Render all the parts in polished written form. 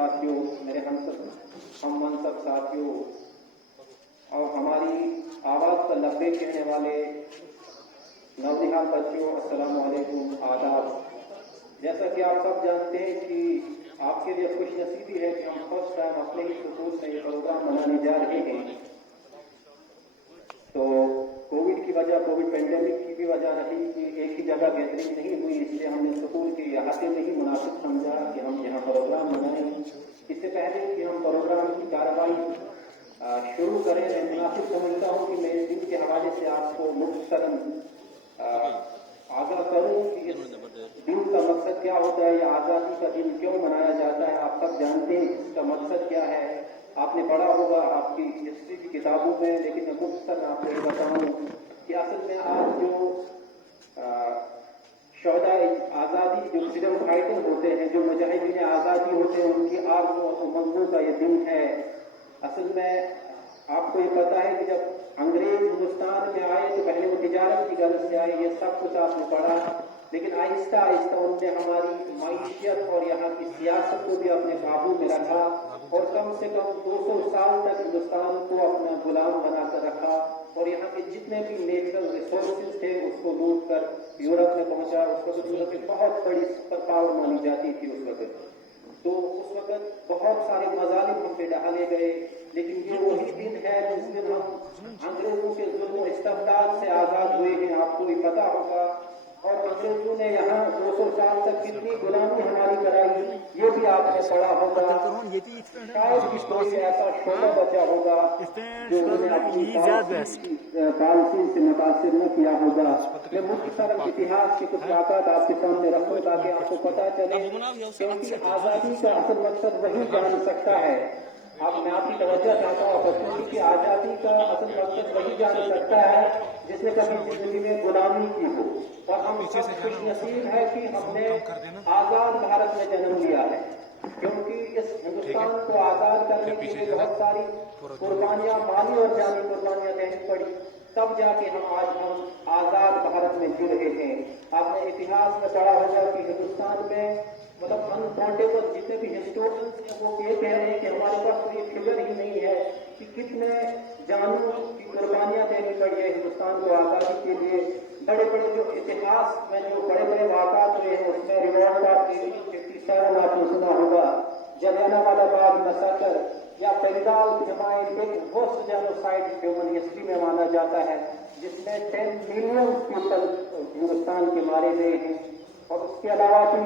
साथियों, मेरे हम मनसब साथियों और हमारी आवाज़ पर लब्बे कहने वाले नौनिहाल बच्चों, अस्सलाम वालेकुम, आदाब। जैसा कि आप सब जानते हैं कि आपके लिए खुश नसीबी है कि हम फर्स्ट टाइम अपने ही स्कूल में ये प्रोग्राम मनाने जा रहे हैं। तो कोविड पेंडेमिक की भी वजह रही कि एक ही जगह गैदरिंग नहीं हुई, इसलिए हमने स्कूल के इहाते में ही मुनासिब समझा कि हम यहाँ प्रोग्राम मनाएं। इससे पहले कि हम प्रोग्राम की कार्रवाई शुरू करें, मैं मुनासिब समझता हूँ कि मैं इस दिन के हवाले से आपको मुख्तसरन आगाह करूँ कि इस दिन का मकसद क्या होता है, या आज़ादी का दिन क्यों मनाया जाता है। आप सब जानते हैं इसका मकसद क्या है, आपने पढ़ा होगा आपकी हिस्ट्री की किताबों में, लेकिन मैं मुख्तसर आपको ये बताऊँ कि असल में आज जो शोहदा आज़ादी, जो फ्रीडम फाइटर होते हैं, जो मुजाहिदीन आज़ादी होते हैं, उनकी आग और उमंगों का ये दिन है। असल में आपको ये पता है कि जब अंग्रेज हिंदुस्तान में आए तो पहले वो तिजारत की गरज से आए, ये सब कुछ आपने पढ़ा, लेकिन आहिस्ता आहिस्ता उनने हमारी माइशियत और यहाँ की सियासत को भी अपने काबू में रखा और कम से कम 200 साल तक हिंदुस्तान को अपना गुलाम बनाकर रखा और यहाँ के जितने भी नेचुरल रिसोर्सेज थे उसको लूट कर यूरोप में पहुंचा। उस वक्त यूरोप में बहुत बड़ी सुपर पावर मानी जाती थी उस वक्त। तो उस वक्त बहुत सारे मजालिम हम पे डाले गए, लेकिन ये वही दिन है जिस दिन हम अंग्रेजों के जुल्म इस्तबदाद से आजाद हुए हैं, आपको भी पता होगा। और अंग्रेजों ने यहाँ 200 साल तक कितनी गुलामी हमारी कराई, ये भी आपने पढ़ा होगा। शायद भी कोई ऐसा शोबा बचा होगा जो उन्होंने अपनी पॉलिसी से मुतासिर न किया होगा। मैं मुख्तसर इतिहास की कुछ वाक़ात आपके सामने रखूं ताकि आपको पता चले, क्योंकि आज़ादी का असल मकसद वही जान सकता है। मैं आपकी तवज्जो चाहता हूँ बच्चों की, आज़ादी का असल मकसद वही जान सकता है जिसने कभी जिंदगी में गुलामी की हो। और हम सब खुश नसीब है कि हमने आज़ाद भारत में जन्म लिया है, क्योंकि इस हिंदुस्तान को आज़ाद करने के लिए बहुत सारी कुर्बानियाँ, माली और जानी कुर्बानियाँ देनी पड़ी, तब जाके हम आज़ाद भारत में जी रहे हैं। आपने इतिहास में पढ़ा होगा कि हिंदुस्तान में मतलब अनकाउंटेबल जितने भी हिस्टोरियंस हैं वो ये कह रहे हैं कि हमारे पास कोई फिगर ही नहीं है कि कितने जानों की कुर्बानियाँ देनी पड़ी है हिंदुस्तान को आज़ादी के लिए। बड़े बड़े जो इतिहास में जो बड़े बड़े वाक़ात हुए हैं उसमें रिवॉल्ट ऑफ 1857 आपने सुना होगा, जलियांवाला बाग मैसेकर या बंगाल जमायत, एक वर्स्ट जेनोसाइड ह्यूमन हिस्ट्री में माना जाता है, जिसमें 10 मिलियन पीपल हिंदुस्तान के मारे गए हैं। और उसके अलावा भी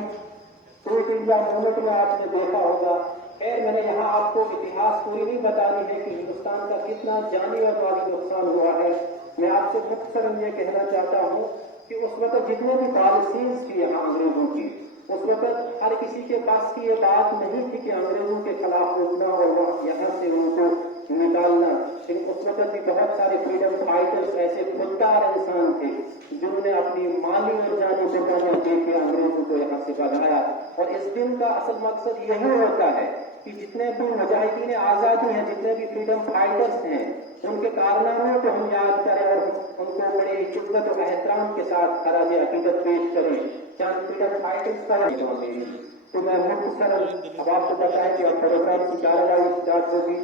क्विट इंडिया मूवमेंट में आपने देखा होगा। खैर, मैंने यहाँ आपको इतिहास पूरी नहीं बतानी है कि हिंदुस्तान का कितना जानी और माली नुकसान हुआ है। मैं आपसे मुख्तसरन ये कहना चाहता हूँ कि उस वक्त जितने भी पॉलिसीज थी यहाँ अंग्रेजों की, उस वक्त हर किसी के पास की ये बात नहीं थी कि अंग्रेजों के खिलाफ उठना और यहाँ से उनको निकालना। लेकिन उस वक्त भी बहुत सारे फ्रीडम फाइटर्स ऐसे खुददार इंसान थे जिन्होंने अपनी माली और जानी कुर्बानियां दे के अंग्रेजों को यहाँ से भगाया। और इस दिन का असल मकसद यही होता है कि जितने भी मुजाहिदीन आज़ादी हैं, जितने भी फ्रीडम फाइटर्स हैं, उनके कारनामों को हम याद करें और उनको बड़े इज्जत और एहतराम के साथ खराज अकीदत पेश करें। चांद फ्रीडम फाइटर्स का तो मैं मुख्तसरन अब आपको बताएं कि अब प्रोग्राम की कार्रवाई स्टार्ट होगी।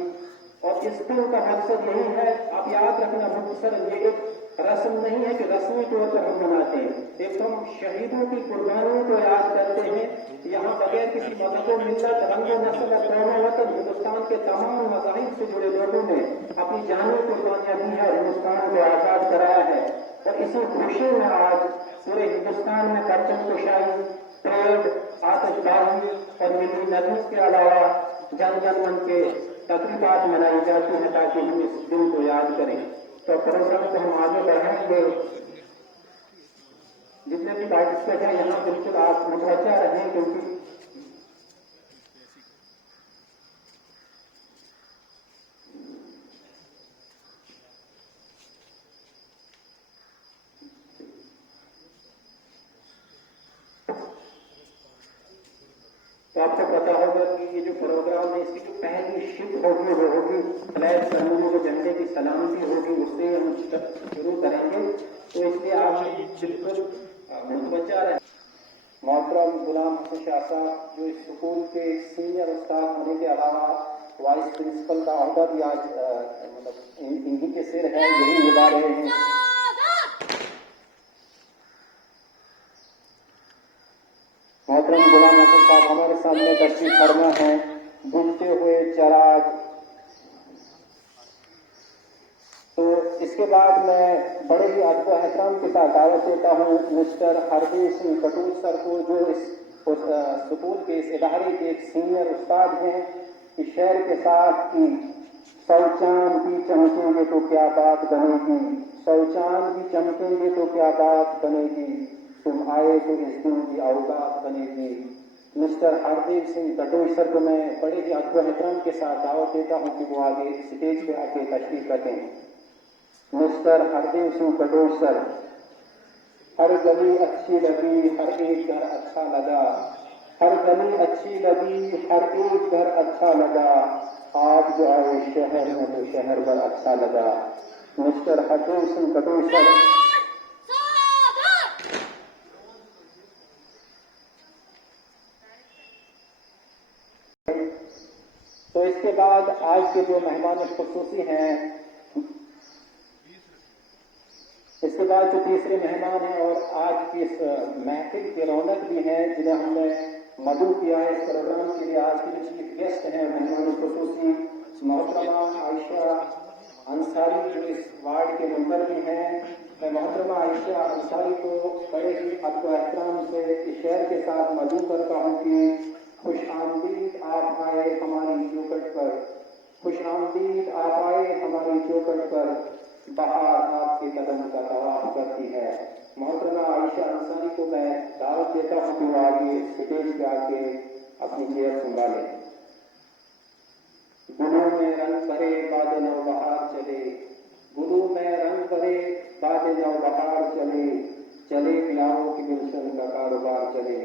और इस दिन का मकसद यही है, आप याद रखना मुख्तसरन, ये एक रस्म नहीं है कि रस्मी तौर पर हम मनाते हैं, एक हम शहीदों की कुर्बानियों को याद करते हैं। यहाँ बगैर किसी मजहब व मिल्लत, रंग नस्ल, कौम वतन, हिंदुस्तान के तमाम मज़ाहिब से जुड़े लोगों ने अपनी जानी कुर्बानियां दी है, हिंदुस्तान को आज़ाद कराया है। और इसी खुशी में आज पूरे हिंदुस्तान में परचम कुशाई, परेड, आतिशबाजी और मिली नजूस के अलावा जन जन मन के तकरीबात मनाई जाती है ताकि हम इस दिन को याद करें। तो प्रोग्राम को हम आगे बढ़ाएंगे। जितने भी पार्टिसिपेंट हैं यहाँ बिल्कुल आप मुतवज्जा रहें, क्योंकि तो आपको पता होगा कि ये जो प्रोग्राम है इसकी जो पहली शिफ्ट होगी वो होगी फ्लैग करने को झंडे की सलामती होगी, उससे हम शुरू करेंगे। तो इसलिए आप बिल्कुल मुतवज्जा रहे। मोहतरम गुलाम हसन शाह साहब जो इस स्कूल के सीनियर उस्ताद होने के अलावा वाइस प्रिंसिपल का अहदा भी आज मतलब इन्हीं के सिर है, यही निभा रहे हैं। मोहतरम गुलाम हसन साहब हमारे सामने तशरीफ फरमा है, बुझते हुए चिराग। तो इसके बाद मैं बड़े ही अदब व एहतराम के साथ दावत देता हूँ मिस्टर हरदीप सिंह कटूर सर को, जो इस स्कूल के इस इदारे के एक सीनियर उस्ताद हैं। इस शहर के साथ की सौ चांद भी चमकेंगे तो क्या बात बनेगी, सौ चांद भी चमकेंगे तो क्या बात बनेगी, तुम आए तो इस दिन की औकात बनेगी। मिस्टर हरदीप सिंह कटोच सर को मैं बड़े ही अदब एहतराम के साथ दावत देता हूं कि वो आगे स्टेज पे आके तशरीफ रखें। Mister Hardeep Singh Katoch sir. हर गली अच्छी लगी, हर एक घर अच्छा लगा, हर गली अच्छी लगी, हर एक घर अच्छा लगा, आज जो आए शहर में तो शहर भर अच्छा लगा। Mister Hardeep Singh Katoch sir. तो इसके बाद आज के जो मेहमान खुसूसी हैं, इसके बाद जो तीसरे मेहमान हैं और आज की इस महफिल के रौनक भी हैं, जिन्हें हमने मदऊ किया है इस प्रोग्राम के लिए। आज के जो चीफ गेस्ट हैं मेहमान खुसूसी मोहतरमा आयशा अंसारी, जो इस वार्ड के मेंबर भी हैं। मैं मोहतरमा आयशा अंसारी को बड़े ही अदब एहतराम से इस शहर के साथ मदऊ करता हूँ कि खुश आमदीद आप आए हमारी चौखट पर, खुश आमदीद आप आए हमारी चौखट पर, बहार आपके कदम का तवाफ करती है। मोहतरमा आयशा अंसारी को मैं दावत देता हूँ कि वो आगे स्टेज पे आके अपनी चेयर संभाले। गुलू में रंग भरे बादे नौ बहार चले, गुलू में रंग भरे बादे नौ बहार चले, चले पिलाओ की गुलशन का कारोबार चले।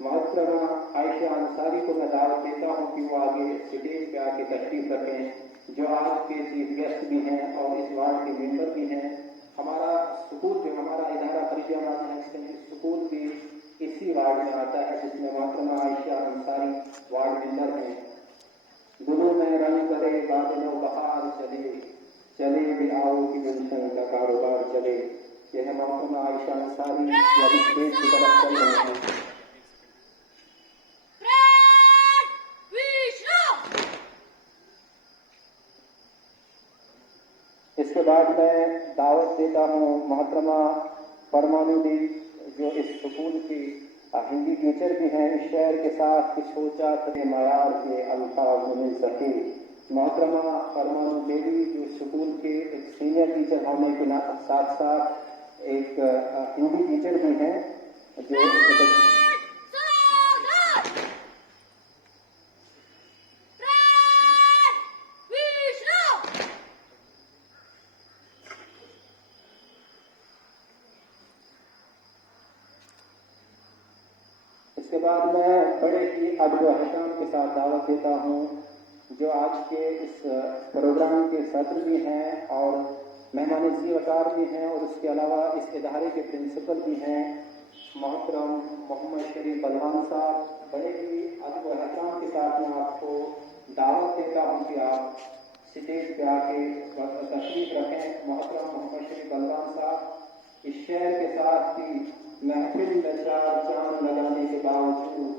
मोहतरमा आयशा अंसारी को मैं दावत देता हूँ कि वो आगे स्टेज पे आके तशरीफ रखें, जो आज के चीफ गेस्ट भी हैं और इस वार्ड के मेंबर भी हैं। हमारा स्कूल जो हमारा इदारा फरीदिया स्कूल भी इसी वार्ड में आता है, जिसमें मोहतरमा आयशा अंसारी वार्ड मेंबर हैं। गुलू में रंग करे बादलों बहार चले, चले भी आओ की गुलशन का कारोबार चले। यह मोहतरमा आयशा अंसारी अभी स्टेज की तरफ चल रहे हैं। इसके बाद मैं दावत देता हूँ मोहतरमा परमानुदी, जो इस स्कूल की हिंदी टीचर भी हैं। इस शहर के साथ की सोचा के मयार के अल्फाज मिल सके। मोहतरमा परमानु देवी जो स्कूल के एक सीनियर टीचर होने के साथ साथ एक हिंदी टीचर भी हैं, जो इसके बाद मैं बड़े ही अदब व एहतराम के साथ दावत देता हूँ जो आज के इस प्रोग्राम के सदर भी हैं और मेहमान ज़ीवकार भी हैं, और उसके अलावा इस इदारे के प्रिंसिपल भी हैं, मोहतरम मोहम्मद शरीफ बलवान साहब। बड़े ही अदब व एहतराम के साथ मैं आपको दावत देता हूँ कि आप स्टेज पे आके तशरीफ रखें। मोहतरम मोहम्मद शरीफ बलवान साहब इस शहर के साथ की महफिल में चार चांद लगाने के बावजूद,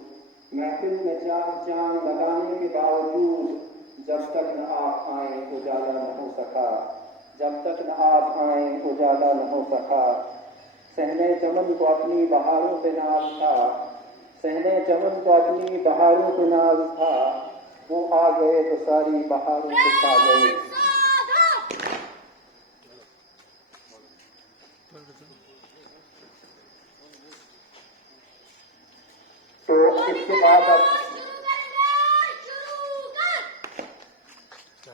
महफिल में चार चांद लगाने के बावजूद, जब तक न आप आए उजाला न हो सका, जब तक न आप आए उजाला न हो सका। सहने चमन को अपनी बहारों पे नाज था, सहने चमन को अपनी बहारों पे नाज था, वो आ गए तो सारी बहारों पे छा गए। तो इसके बाद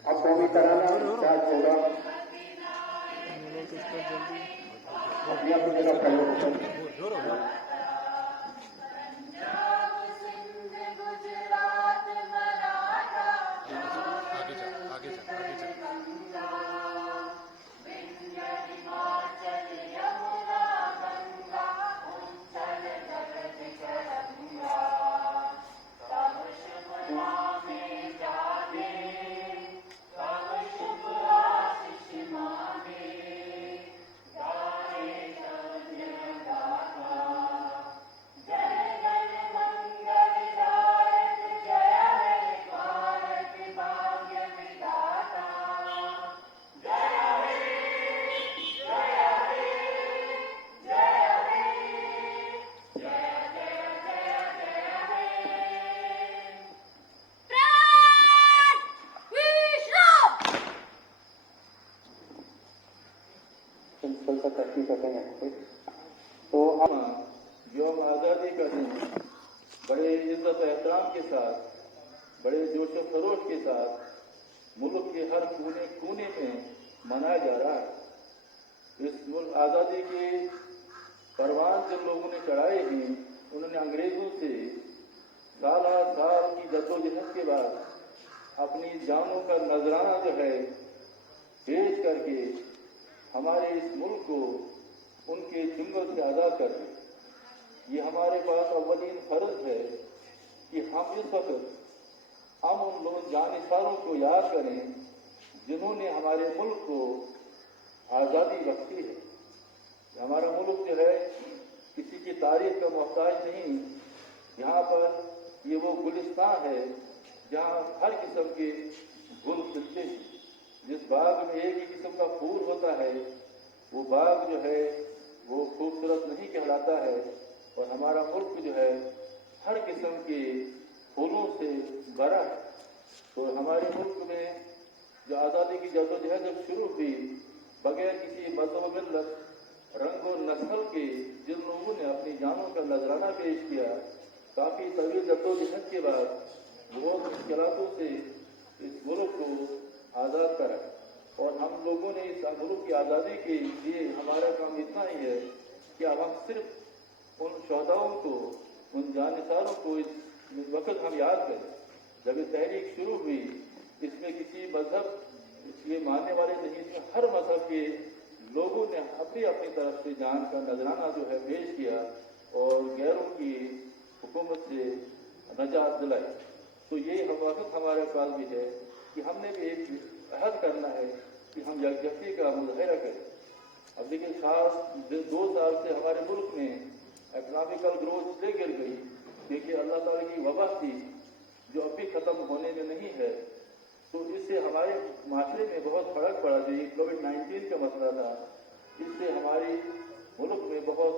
अब कौमी तराना स्टार्ट होगा। तशरीफ रखें यहाँ पे। तो यौम आज़ादी का दिन बड़े इज्जत एहतराम के साथ, बड़े जोश व खरोश के साथ मुल्क के हर कोने कोने में मनाया जा रहा है। इस मुल्क आज़ादी के परवान जिन लोगों ने चढ़ाए हैं, उन्होंने अंग्रेजों से साल की जद्दोजहद के बाद अपनी जानों का नजराना जो है पेश करके हमारे इस मुल्क को उनके चुंगल से आज़ाद कर दिया। ये हमारे पास अव्वलीन फर्ज है कि हम इस वक्त हम उन लोग जानिसारों को याद करें जिन्होंने हमारे मुल्क को आज़ादी बख्शी है। हमारा मुल्क जो है किसी की तारीफ का मोहताज नहीं। यहाँ पर ये वो गुलिस्तान है जहाँ हर किस्म के गुल खिलते हैं। जिस बाग में एक ही किस्म का फूल होता है वो बाग जो है वो खूबसूरत नहीं कहलाता है। और हमारा मुल्क जो है हर किस्म के फूलों से भरा है। तो हमारे मुल्क में जो आज़ादी की जद्दोजहद जब शुरू हुई, बगैर किसी मज़हब मिल्लत रंग और नस्ल के जिन लोगों ने अपनी जानों का नजराना पेश किया, काफ़ी तवील जद्दोजहद के बाद बहुत मुश्किलातों से इस मुल्क को आज़ाद करा। और हम लोगों ने इस मुल्क की आज़ादी के लिए हमारा काम इतना ही है कि अब हम सिर्फ उन शोहदाओं को, उन जानिसारों को इस वक्त हम याद करें। जब ये तहरीक शुरू हुई, इसमें किसी मजहब ये मानने वाले नहीं, इसमें हर मजहब के लोगों ने अपनी अपनी तरफ से जान का नजराना जो है पेश किया और गैरों की हुकूमत से नजात दिलाई। तो ये वक्त हमारे पास भी है कि हमने भी एक अहद करना है कि हम यकजहती का मुजाहिरा करें। अब देखिए, खास 2 साल से हमारे मुल्क में इकनॉमिकल ग्रोथ से गिर गई क्योंकि अल्लाह ताला की वबा थी जो अभी खत्म होने में नहीं है। तो इससे हमारे माशरे में बहुत फर्क पड़ा। जो ये कोविड-19 का मसला था, इससे हमारे मुल्क में बहुत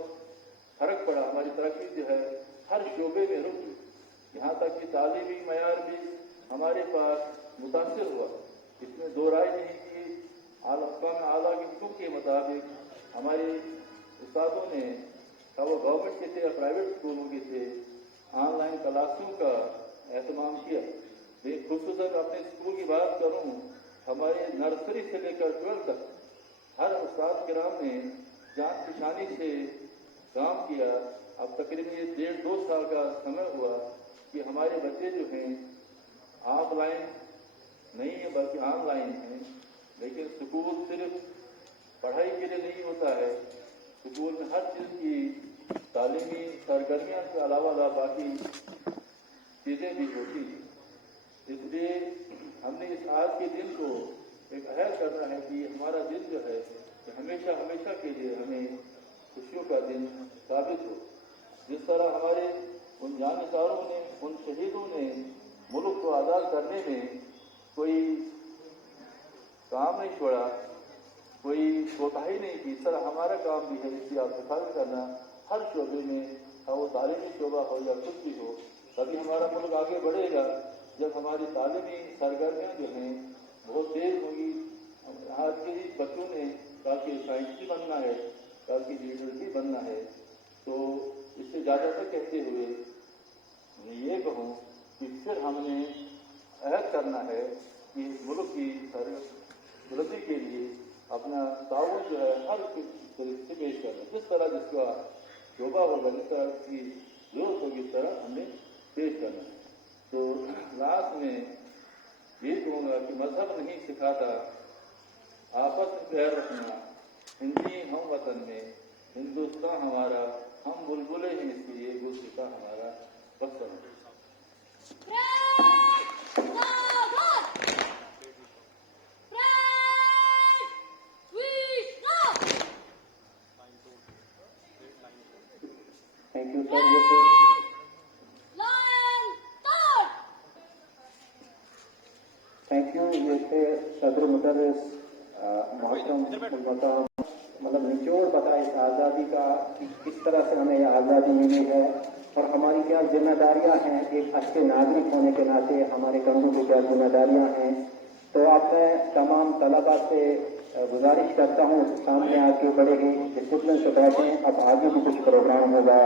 फर्क पड़ा। हमारी तरक्की जो है हर शोबे में रुक गई। यहाँ तक कि तालीमी मयार भी हमारे पास मुतासिर हुआ। इसमें दो राय नहीं कि आला के हुक्म के मुताबिक हमारे उस्तादों ने, वो गवर्नमेंट के थे या प्राइवेट स्कूलों के थे, ऑनलाइन क्लासों का एहतमाम किया। खुसूसन अपने स्कूल की बात करूं, हमारे नर्सरी से लेकर 12 तक हर उस्ताद किराम ने जान पिशानी से काम किया। अब तकरीबन ये 1.5-2 साल का समय हुआ कि हमारे बच्चे जो हैं ऑफलाइन नहीं है बल्कि ऑनलाइन हैं। लेकिन स्कूल सिर्फ पढ़ाई के लिए नहीं होता है, स्कूल में हर चीज़ की तालीमी सरगर्मियों के अलावा बाकी चीज़ें भी होती हैं। इसलिए हमने इस आज के दिन को एक अहद करना है कि हमारा दिन जो है कि हमेशा हमेशा के लिए हमें खुशियों का दिन साबित हो। जिस तरह हमारे उन जानिसारों ने, उन शहीदों ने मुल्क को आज़ाद करने में कोई काम नहीं छोड़ा, कोई कोताही नहीं की, इस तरह हमारा काम भी है इसकी आप हिफाजत करना हर शोबे में, वो तालीमी शोबा हो या कुछ भी हो। तभी हमारा मुल्क आगे बढ़ेगा जब हमारी तालीमी सरगर्मियाँ जो हैं बहुत तेज होंगी। आज के बच्चों ने कहा कि साइंटिस्ट बनना है, कहा कि लीडर भी बनना है। तो इससे ज़्यादा तक कहते हुए मैं ये कहूँ कि फिर हमने अहद करना है कि मुल्क की बुलंदी के लिए अपना ताउन जो है हर तरीके से पेश करना, जिस तरह जिसका शोभा होगा, जिस तरह की जरूरत होगी, इस तरह हमने पेश करना है। तो लास्ट में ये कहूँगा कि मजहब नहीं सिखाता आपस में पैर रखना, हिंदी हम वतन में हिंदुस्तान हमारा, हम बुलबुले हैं इसलिए गुलसिता हमारा बस समझे। Thank you sir. Thank you. ये थे सदर मुदर्रिस मोहतरम, मतलब निचोड़ बताए इस आज़ादी का कि किस तरह से हमें यह आज़ादी मिली है और हमारी क्या जिम्मेदारियां हैं। एक अच्छे नागरिक होने के नाते हमारे कंधों की क्या जिम्मेदारियां हैं। तो अब मैं तमाम तलबा से गुजारिश करता हूँ सामने आके बड़े ही डिसिप्लिन से बैठें। अब आगे भी कुछ प्रोग्राम होगा।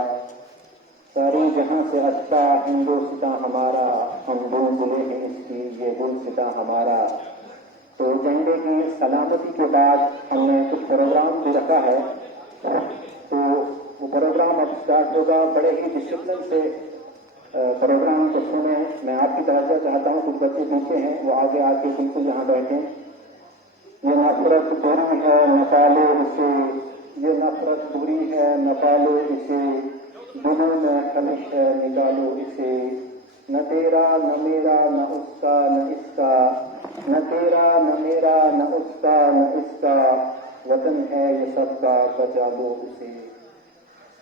सारी जहां से अच्छा हिंदुस्तान हमारा, हम बुलबुलें हैं इसकी ये गुलसितां हमारा। तो झंडे की सलामती के बाद हमने कुछ प्रोग्राम भी रखा है, तो वो प्रोग्राम अब स्टार्ट होगा। बड़े ही डिसिप्लिन से प्रोग्राम को सुने। मैं आपकी तवज्जो चाहता हूँ, कुछ बच्चे पीछे हैं, वो आगे आके बिल्कुल यहाँ बैठे। ये नफरत बुरी है न पालो इसे, ये नफरत बुरी है न पालो इसे, दिलों में खलिश है निकालो इसे। न तेरा न मेरा न उसका न इसका, न तेरा न मेरा न उसका न इसका, वतन है ये सबका बचा लो उसे।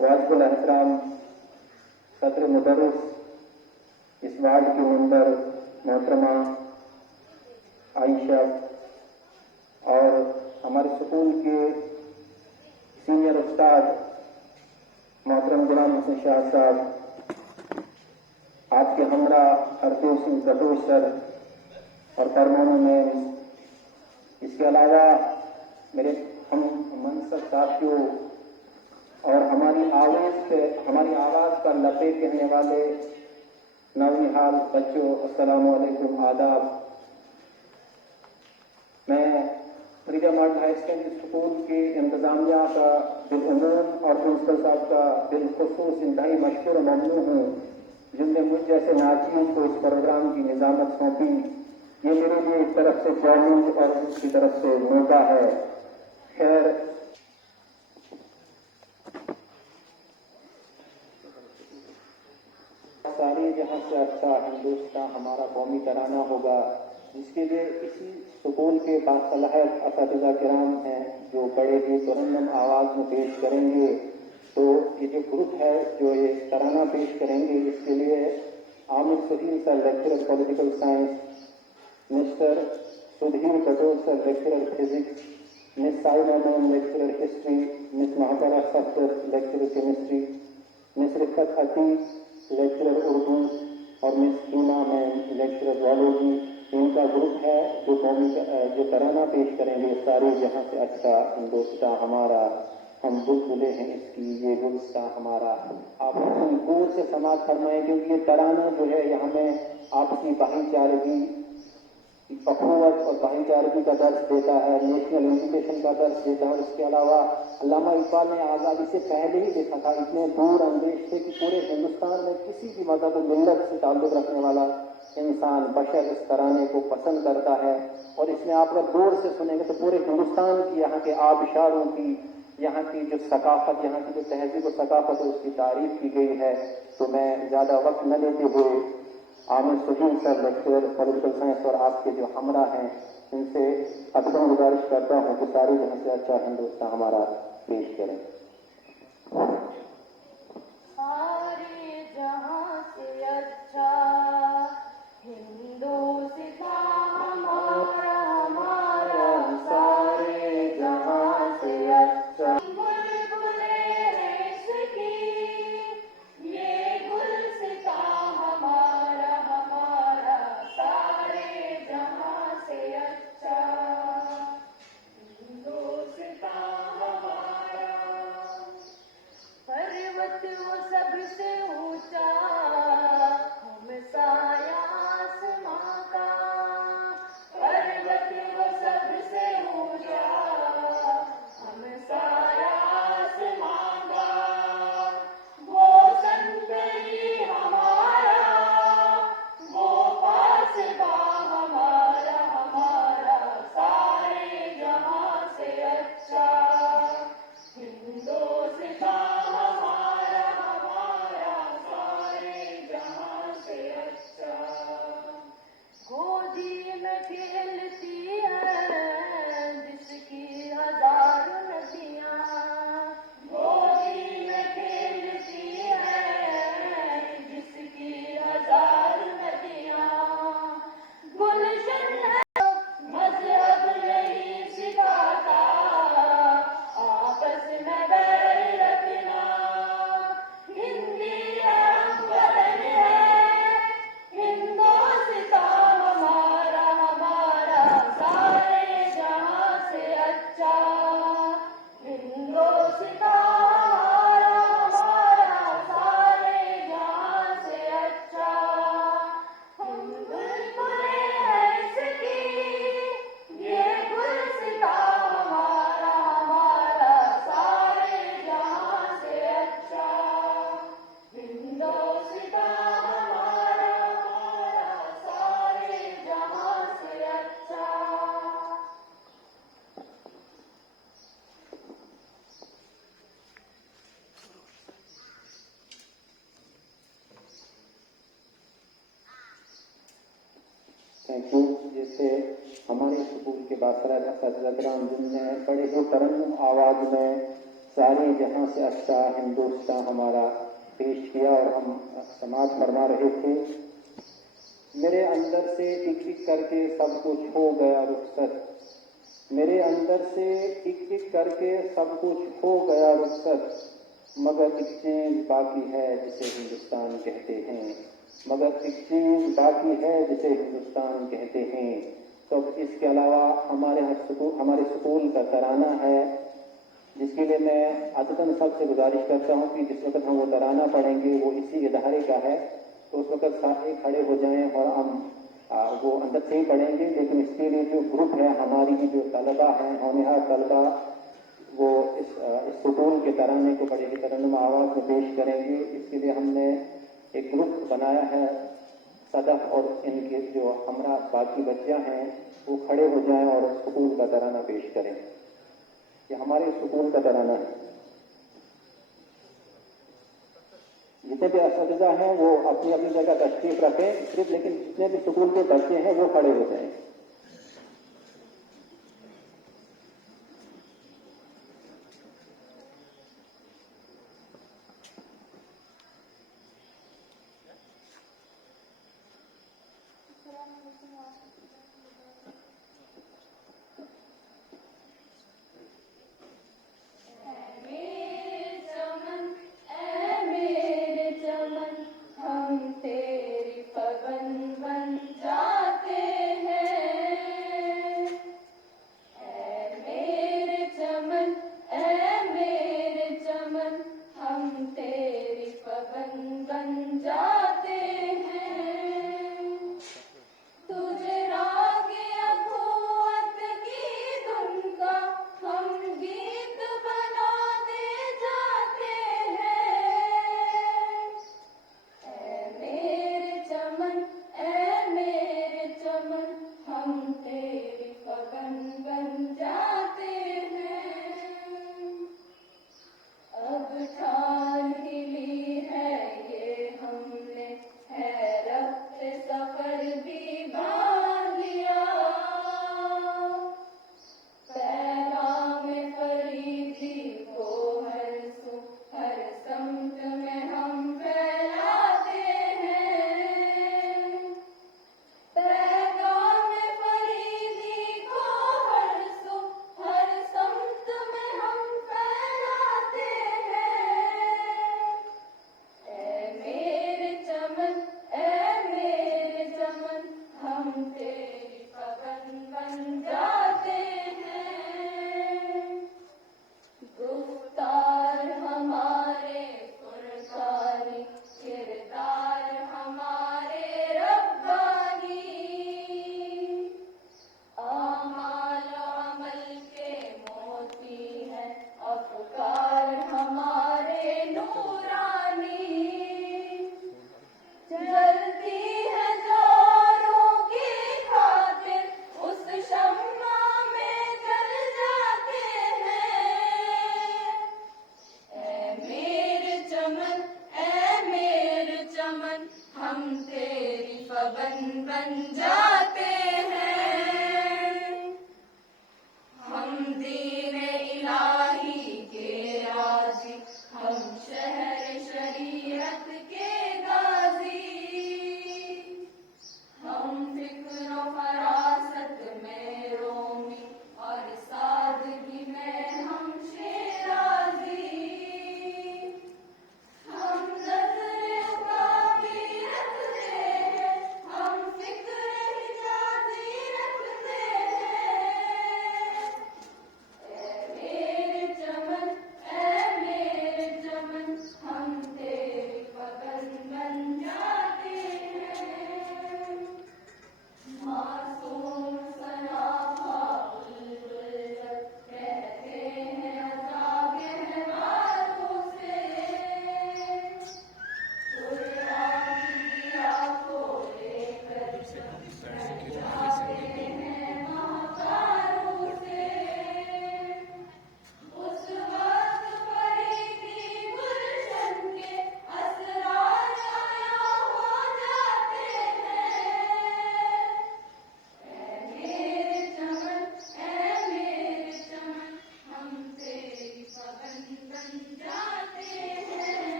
वाजिबुल एहतराम सदर मुदर्रिस इस वार्ड के मेंबर मोहतरमा आयशा और हमारे स्कूल के सीनियर उस्ताद मोहतरम गुलाम हुसैन शाह साहब, आपके हमरा हरदेव सिंह कटोच सर और परमाणु में, इसके अलावा मेरे हम मनसब साथियों और हमारी आवाज पर लपेट कहने वाले नौनिहाल बच्चों, अस्सलाम वालेकुम, आदाब। मैं freedom art high secondary school के इंतजामिया का बिलउमूम और प्रिंसिपल साहब का बिलखुसूस इंतहाई मशकूर ममनून हूँ, जिनने मुझ जैसे नाज़रीन को इस प्रोग्राम की निजामत सौंपी। ये मेरे लिए एक तरफ से चैलेंज और उसकी तरफ से मौका है। खैर, सारी जहां से अच्छा हिंदुस्तान हमारा कौमी तराना होगा, जिसके लिए इसी स्कूल के बासलाहियत असातिज़ा किराम हैं जो बड़े ही तुरन्नुम आवाज में पेश करेंगे। तो ये जो ग्रुप है जो ये तराना पेश करेंगे, इसके लिए Aamir Sudhir sir lecturer political science, mister Sudhir Katoch sir lecturer physics, miss Saida ma'am lecturer history, miss Mahabara sir lecturer chemistry, miss Riffat Atiq lecturer Urdu और miss Heena ma'am lecturer zoology. इनका ग्रुप है जो तराना पेश करेंगे, सारे जहां से अच्छा हिंदुस्तान हमारा, हम बुलबुलें हैं इसकी ये गुलसितां हमारा। आप गौर से समाज फरमाएं, क्योंकि ये तराना जो है यहाँ में आपसी भाईचारगी, अखुवत और भाईचारगी का दर्ज देता है, नेशनल यूनिफिकेशन का दर्ज देता है। और इसके अलावा अल्लामा इकबाल ने आज़ादी से पहले ही देखा था, इतने दूर अंदेश थे कि पूरे हिंदुस्तान में किसी भी मज़हब मिल्लत से ताल्लुक रखने वाला इंसान बशर इस तराने को पसंद करता है। और इसमें आप अगर गौर से सुनेंगे तो पूरे हिंदुस्तान की, यहाँ के आबशारों की, यहाँ की जो सकाफत, यहाँ की जो तहजीब और सकाफत है, उसकी तारीफ की गई है। तो मैं ज़्यादा वक्त न लेते हुए Aamir Sudhir sir lecturer political science और आपके जो हमरा हैं, इनसे अक्सर गुजारिश करता हूँ कि सारी जहाँ से अच्छा हिंदुस्तान हमारा पेश करें। सारे जहां से अच्छा हिंदुस्तान हमारा, हमारा सारे जहां से अच्छा। बुलबुलें हैं इसकी ये गुलसितां हमारा, हमारा सारे जहां से अच्छा हिंदुस्तान हमारा। Thank you. जैसे हमारे स्कूल के बासरा असदराम जिनने बड़े ही तरन्नुम आवाज में सारे जहां से अच्छा हिंदुस्तान हमारा पेश किया और हम समाज फरमा रहे थे। मेरे अंदर से एक एक करके सब कुछ हो गया रुखसत, मेरे अंदर से एक एक करके सब कुछ हो गया रुखसत, मगर एक चीज बाकी है जिसे हिंदुस्तान कहते हैं, मगर एक चीज बाकी है जिसे हिंदुस्तान कहते हैं। तो इसके अलावा हमारे स्कूल का तराना है, जिसके लिए मैं अदतन सबसे गुजारिश करता हूं कि जिस वक्त हम वो तराना पढ़ेंगे वो इसी इदारे का है, तो उस वक्त सारे खड़े हो जाएं और हम वो अंदर से ही पढ़ेंगे। लेकिन इसके लिए जो ग्रुप है, हमारी जो तलबा हैं, होनहार तलबा, वो इस स्कूल के तराने को बड़े ही तरन्नुम आवाज में पेश करेंगे। इसके लिए हमने एक ग्रुप बनाया है। सदफ और इनके जो हमरा बाकी बच्चियां हैं वो खड़े हो जाएं और स्कूल का तराना पेश करें। ये हमारे स्कूल का तराना है। जितने भी असतिज़ा हैं वो अपनी अपनी जगह तशरीफ रखें सिर्फ, लेकिन जितने भी स्कूल के बच्चे हैं वो खड़े हो जाएं। बन जाते हैं, तुझे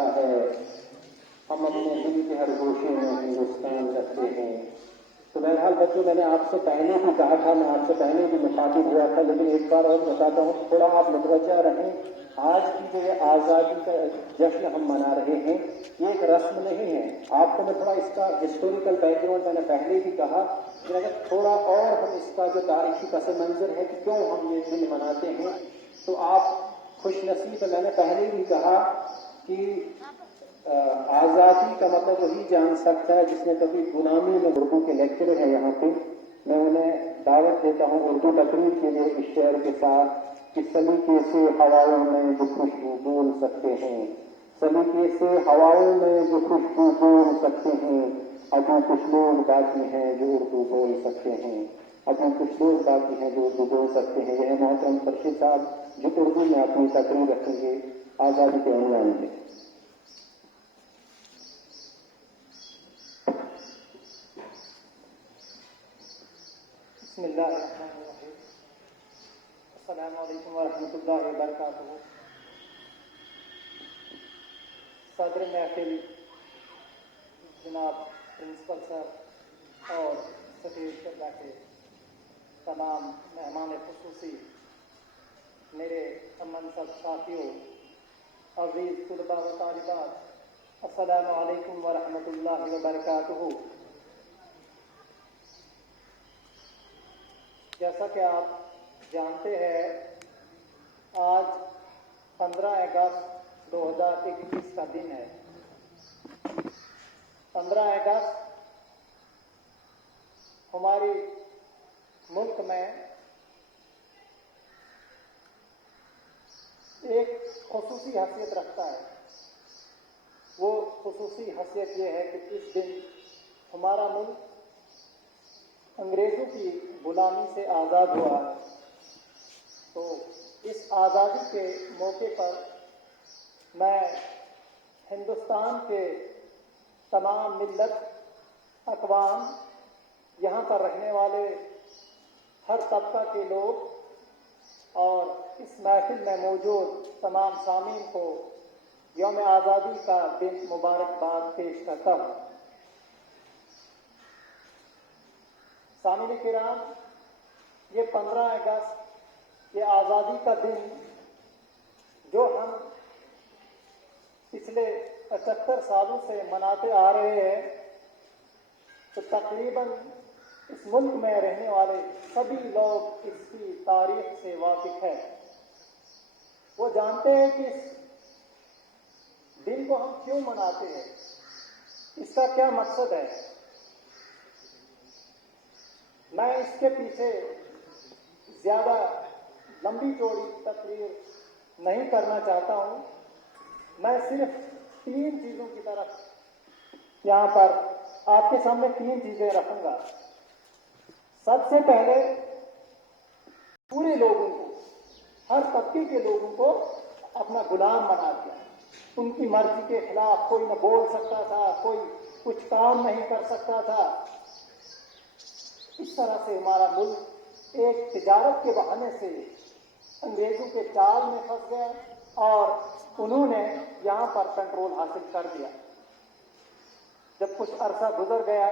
पता है हम अपने दिल के हर गोशे में हिंदुस्तान रखते हैं। तो बहरहाल बच्चों, मैंने आपसे पहले भी कहा था, मैं आपसे पहले भी मुखातिब हुआ था, लेकिन एक बार और बताता हूँ, थोड़ा आप मुतवज्जा रहें। आज की जो ये आज़ादी का जश्न हम मना रहे हैं, ये एक रस्म नहीं है। आपको मैं थोड़ा इसका हिस्टोरिकल बैकग्राउंड मैंने पहले भी कहा, लेकिन अगर थोड़ा और हम इसका जो तारीखी पस मंजर है कि क्यों हम ये दिन मनाते हैं, तो आप खुशनसीब। मैंने पहले भी कहा कि आज़ादी का मतलब वही जान सकता है जिसने कभी गुलामी में। उर्दू के लेक्चर है यहाँ पे, मैं उन्हें दावत देता हूँ उर्दू तकरीर के लिए इस शेर के साथ कि सलीके से हवाओं में जो खुशबू बोल सकते हैं, सलीके से हवाओं में जो खुशबू बोल सकते हैं, अभी कुछ लोग बाकी हैं जो उर्दू बोल सकते हैं, अभी कुछ लोग बाकी हैं जो उर्दू बोल सकते हैं। यह मोहतरम फरशीद साहब जो उर्दू में अपनी तकरीर रखेंगे आज़ादी के अनुमान में। बिस्मिल्लाहिर्रहमानिर्रहीम। अस्सलामु अलैकुम वरहमतुल्लाहि वबरकातुहू। सदर महफिल जनाब प्रिंसिपल सर और स्टेज पर बैठे तमाम मेहमान खुसूसी, मेरे अमन सब साथियों, अज़ीज़ तुलबा व तालिबात, अस्सलामु अलैकुम वरहमतुल्लाहि वबरकातुहू। जैसा कि आप जानते हैं, आज 15 अगस्त 2021 का दिन है। 15 अगस्त हमारी मुल्क में एक खुसूसी हैसियत रखता है। वो खुसूसी हैसियत ये है कि इस दिन हमारा मुल्क अंग्रेजों की गुलामी से आज़ाद हुआ है। तो इस आज़ादी के मौके पर मैं हिंदुस्तान के तमाम मिल्लत, अक़वाम, यहाँ पर रहने वाले हर तबका के लोग और इस महफिल में मौजूद तमाम सामीन को यौम आज़ादी का दिन मुबारकबाद पेश करता हूँ। सामीन किराम, ये 15 अगस्त, ये आज़ादी का दिन जो हम पिछले 75 सालों से मनाते आ रहे हैं, तो तकरीबन इस मुल्क में रहने वाले सभी लोग इसकी तारीख से वाकिफ है। वो जानते हैं कि इस दिन को हम क्यों मनाते हैं, इसका क्या मकसद है। मैं इसके पीछे ज्यादा लंबी चौड़ी तकरीर नहीं करना चाहता हूं। मैं सिर्फ 3 चीजों की तरफ यहां पर आपके सामने 3 चीजें रखूंगा। सबसे पहले पूरे लोगों को, हर तबके के लोगों को अपना गुलाम बना दिया। उनकी मर्जी के खिलाफ कोई न बोल सकता था, कोई कुछ काम नहीं कर सकता था। इस तरह से हमारा मुल्क एक तिजारत के बहाने से अंग्रेजों के चाल में फंस गया और उन्होंने यहाँ पर कंट्रोल हासिल कर दिया। जब कुछ अरसा गुजर गया,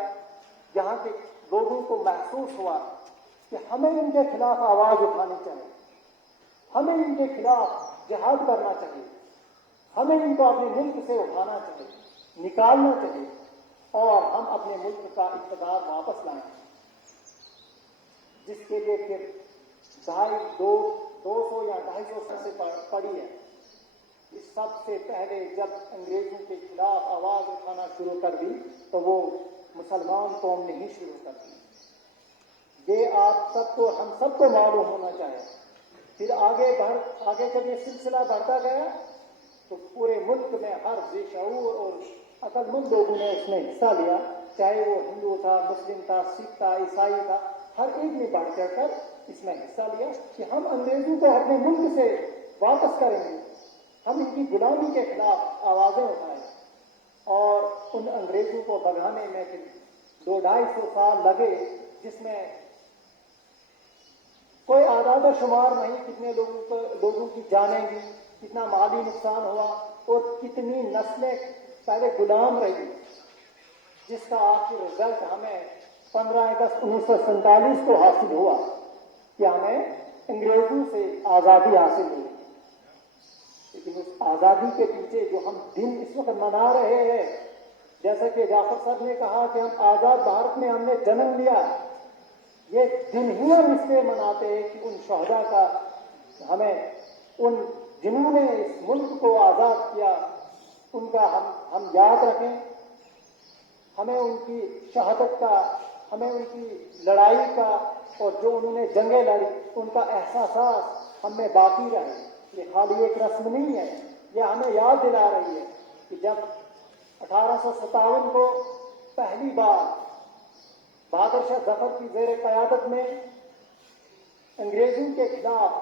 यहाँ के लोगों को महसूस हुआ कि हमें इनके खिलाफ आवाज उठानी चाहिए, हमें इनके खिलाफ जिहाद करना चाहिए, हमें इनको अपने मुल्क से उठाना चाहिए, निकालना चाहिए और हम अपने मुल्क का इक़्तिदार वापस लाएं। जिसके लिए फिर 200 या 250 साल से पड़ी है। इस सबसे पहले जब अंग्रेजों के खिलाफ आवाज उठाना शुरू कर दी, तो वो मुसलमान कौम ने ही शुरू कर दी। ये आप सबको, हम सबको मालूम होना चाहिए। फिर आगे जब ये सिलसिला बढ़ता गया, तो पूरे मुल्क में हर बेशऊर और अक्लमंद लोगों ने इसमें हिस्सा लिया, चाहे वो हिंदू था, मुस्लिम था, सिख था, ईसाई था, हर एक ने बढ़ चढ़कर इसमें हिस्सा लिया कि हम अंग्रेजों को अपने मुल्क से वापस करेंगे, हम इनकी गुलामी के खिलाफ आवाजें उठाएं। और उन अंग्रेजों को भगाने में फिर 200-250 साल लगे, जिसमें कोई आदाद शुमार नहीं कितने लोगों की जानें गई, कितना माली नुकसान हुआ, اور کتنی نسلیں پہلے غلام رہی، جس کا آخری رزلٹ ہمیں 15 اگست 1947 کو حاصل ہوا کہ ہمیں انگریزوں سے آزادی حاصل ہوئی. لیکن اس آزادی کے پیچھے جو ہم دن اس وقت منا رہے ہیں، جیسا کہ جعفر صاحب نے کہا کہ ہم آزاد بھارت میں ہم نے جنم لیا، یہ دن ہی ہم اس لیے مناتے ہیں کہ ان شہداء کا ہمیں، ان جنہوں نے اس ملک کو آزاد کیا، ان کا ہم یاد رکھیں. ہمیں ان کی شہادت کا، ہمیں ان کی لڑائی کا، اور جو انہوں نے جنگیں لڑی ان کا احساسات ہم میں باقی رہے. یہ خالی ایک رسم نہیں ہے، یہ ہمیں یاد دلا رہی ہے کہ جب 1857 کو پہلی بار بہادر شاہ ظفر کی زیر قیادت میں انگریزوں کے خلاف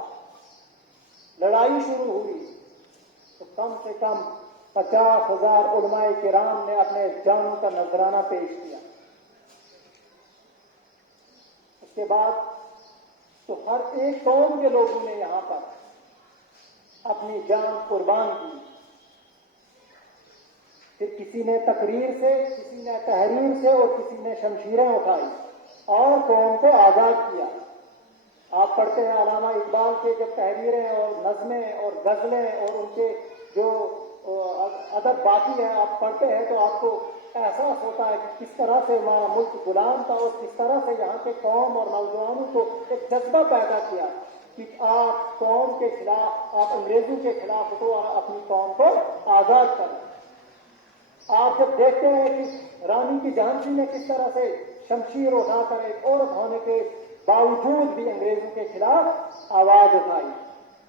لڑائی شروع ہوئی تو کم سے کم 50,000 علماء کرام نے اپنے جانوں کا نذرانہ پیش کیا. اس کے بعد تو ہر ایک قوم کے لوگوں نے یہاں پر اپنی جان قربان کی. پھر کسی نے تقریر سے، کسی نے تحریر سے، اور کسی نے شمشیریں اٹھائی اور قوم کو آزاد کیا. آپ پڑھتے ہیں علامہ اقبال کے جب تحریریں اور نظمیں اور غزلیں اور ان کے جو ادب باقی ہے آپ پڑھتے ہیں تو آپ کو احساس ہوتا ہے کہ کس طرح سے ہمارا ملک غلام تھا اور کس طرح سے یہاں کے قوم اور نوجوانوں کو ایک جذبہ پیدا کیا کہ آپ قوم کے خلاف، آپ انگریزوں کے خلاف اٹھو اور اپنی قوم کو آزاد کریں. آپ جب دیکھتے ہیں کہ رانی کی جھانسی نے کس طرح سے شمشیر اٹھا کر ایک عورت ہونے کے باوجود بھی انگریزوں کے خلاف آواز اٹھائی.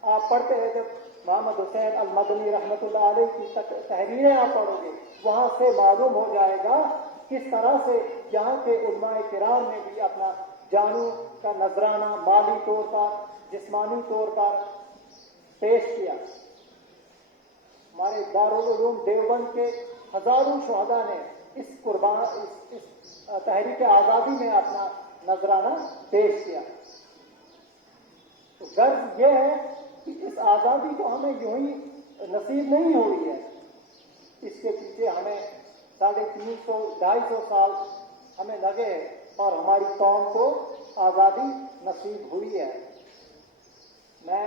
آپ پڑھتے ہیں جب محمد حسین المدنی رحمۃ اللہ علیہ کی تحریریں آپ پڑھو گے، وہاں سے معلوم ہو جائے گا کس طرح سے یہاں کے علماء کرام نے بھی اپنا جانوں کا نذرانہ مالی طور پر، جسمانی طور پر پیش کیا. ہمارے دارالعلوم دیوبند کے ہزاروں شہداء نے اس تحریک آزادی میں اپنا نذرانہ پیش کیا. تو غرض یہ ہے کہ اس آزادی کو ہمیں یوں ہی نصیب نہیں ہوئی ہے، اس کے پیچھے ہمیں 350-250 سال ہمیں لگے ہیں اور ہماری قوم کو آزادی نصیب ہوئی ہے. میں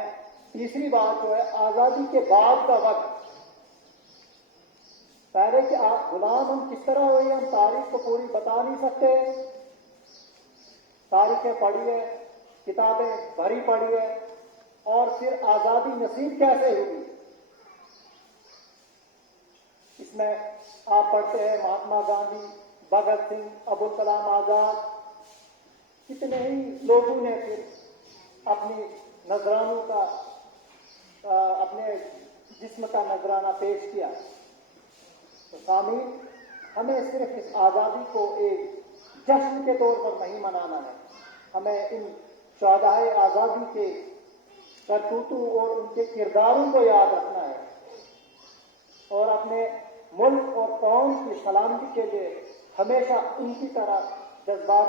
تیسری بات جو ہے آزادی کے بعد کا وقت، پہلے کہ آپ غلام ہم کس طرح ہوئے ہم تاریخ کو پوری بتا نہیں سکتے. تاریخیں پڑھی ہے، کتابیں بھری پڑھی ہے، اور پھر آزادی نصیب کیسے ہوئی اس میں آپ پڑھتے ہیں مہاتما گاندھی، بھگت سنگھ، ابوالکلام آزاد، کتنے ہی لوگوں نے پھر اپنی نذرانوں کا، اپنے جسم کا نذرانہ پیش کیا. تو سامعین، ہمیں صرف اس آزادی کو ایک جشن کے طور پر نہیں منانا ہے، ہمیں ان شہدائے آزادی کے کرتوتوں اور ان کے کرداروں کو یاد رکھنا ہے اور اپنے ملک اور قوم کی سلامتی کے لیے ہمیشہ ان کی طرح جذبات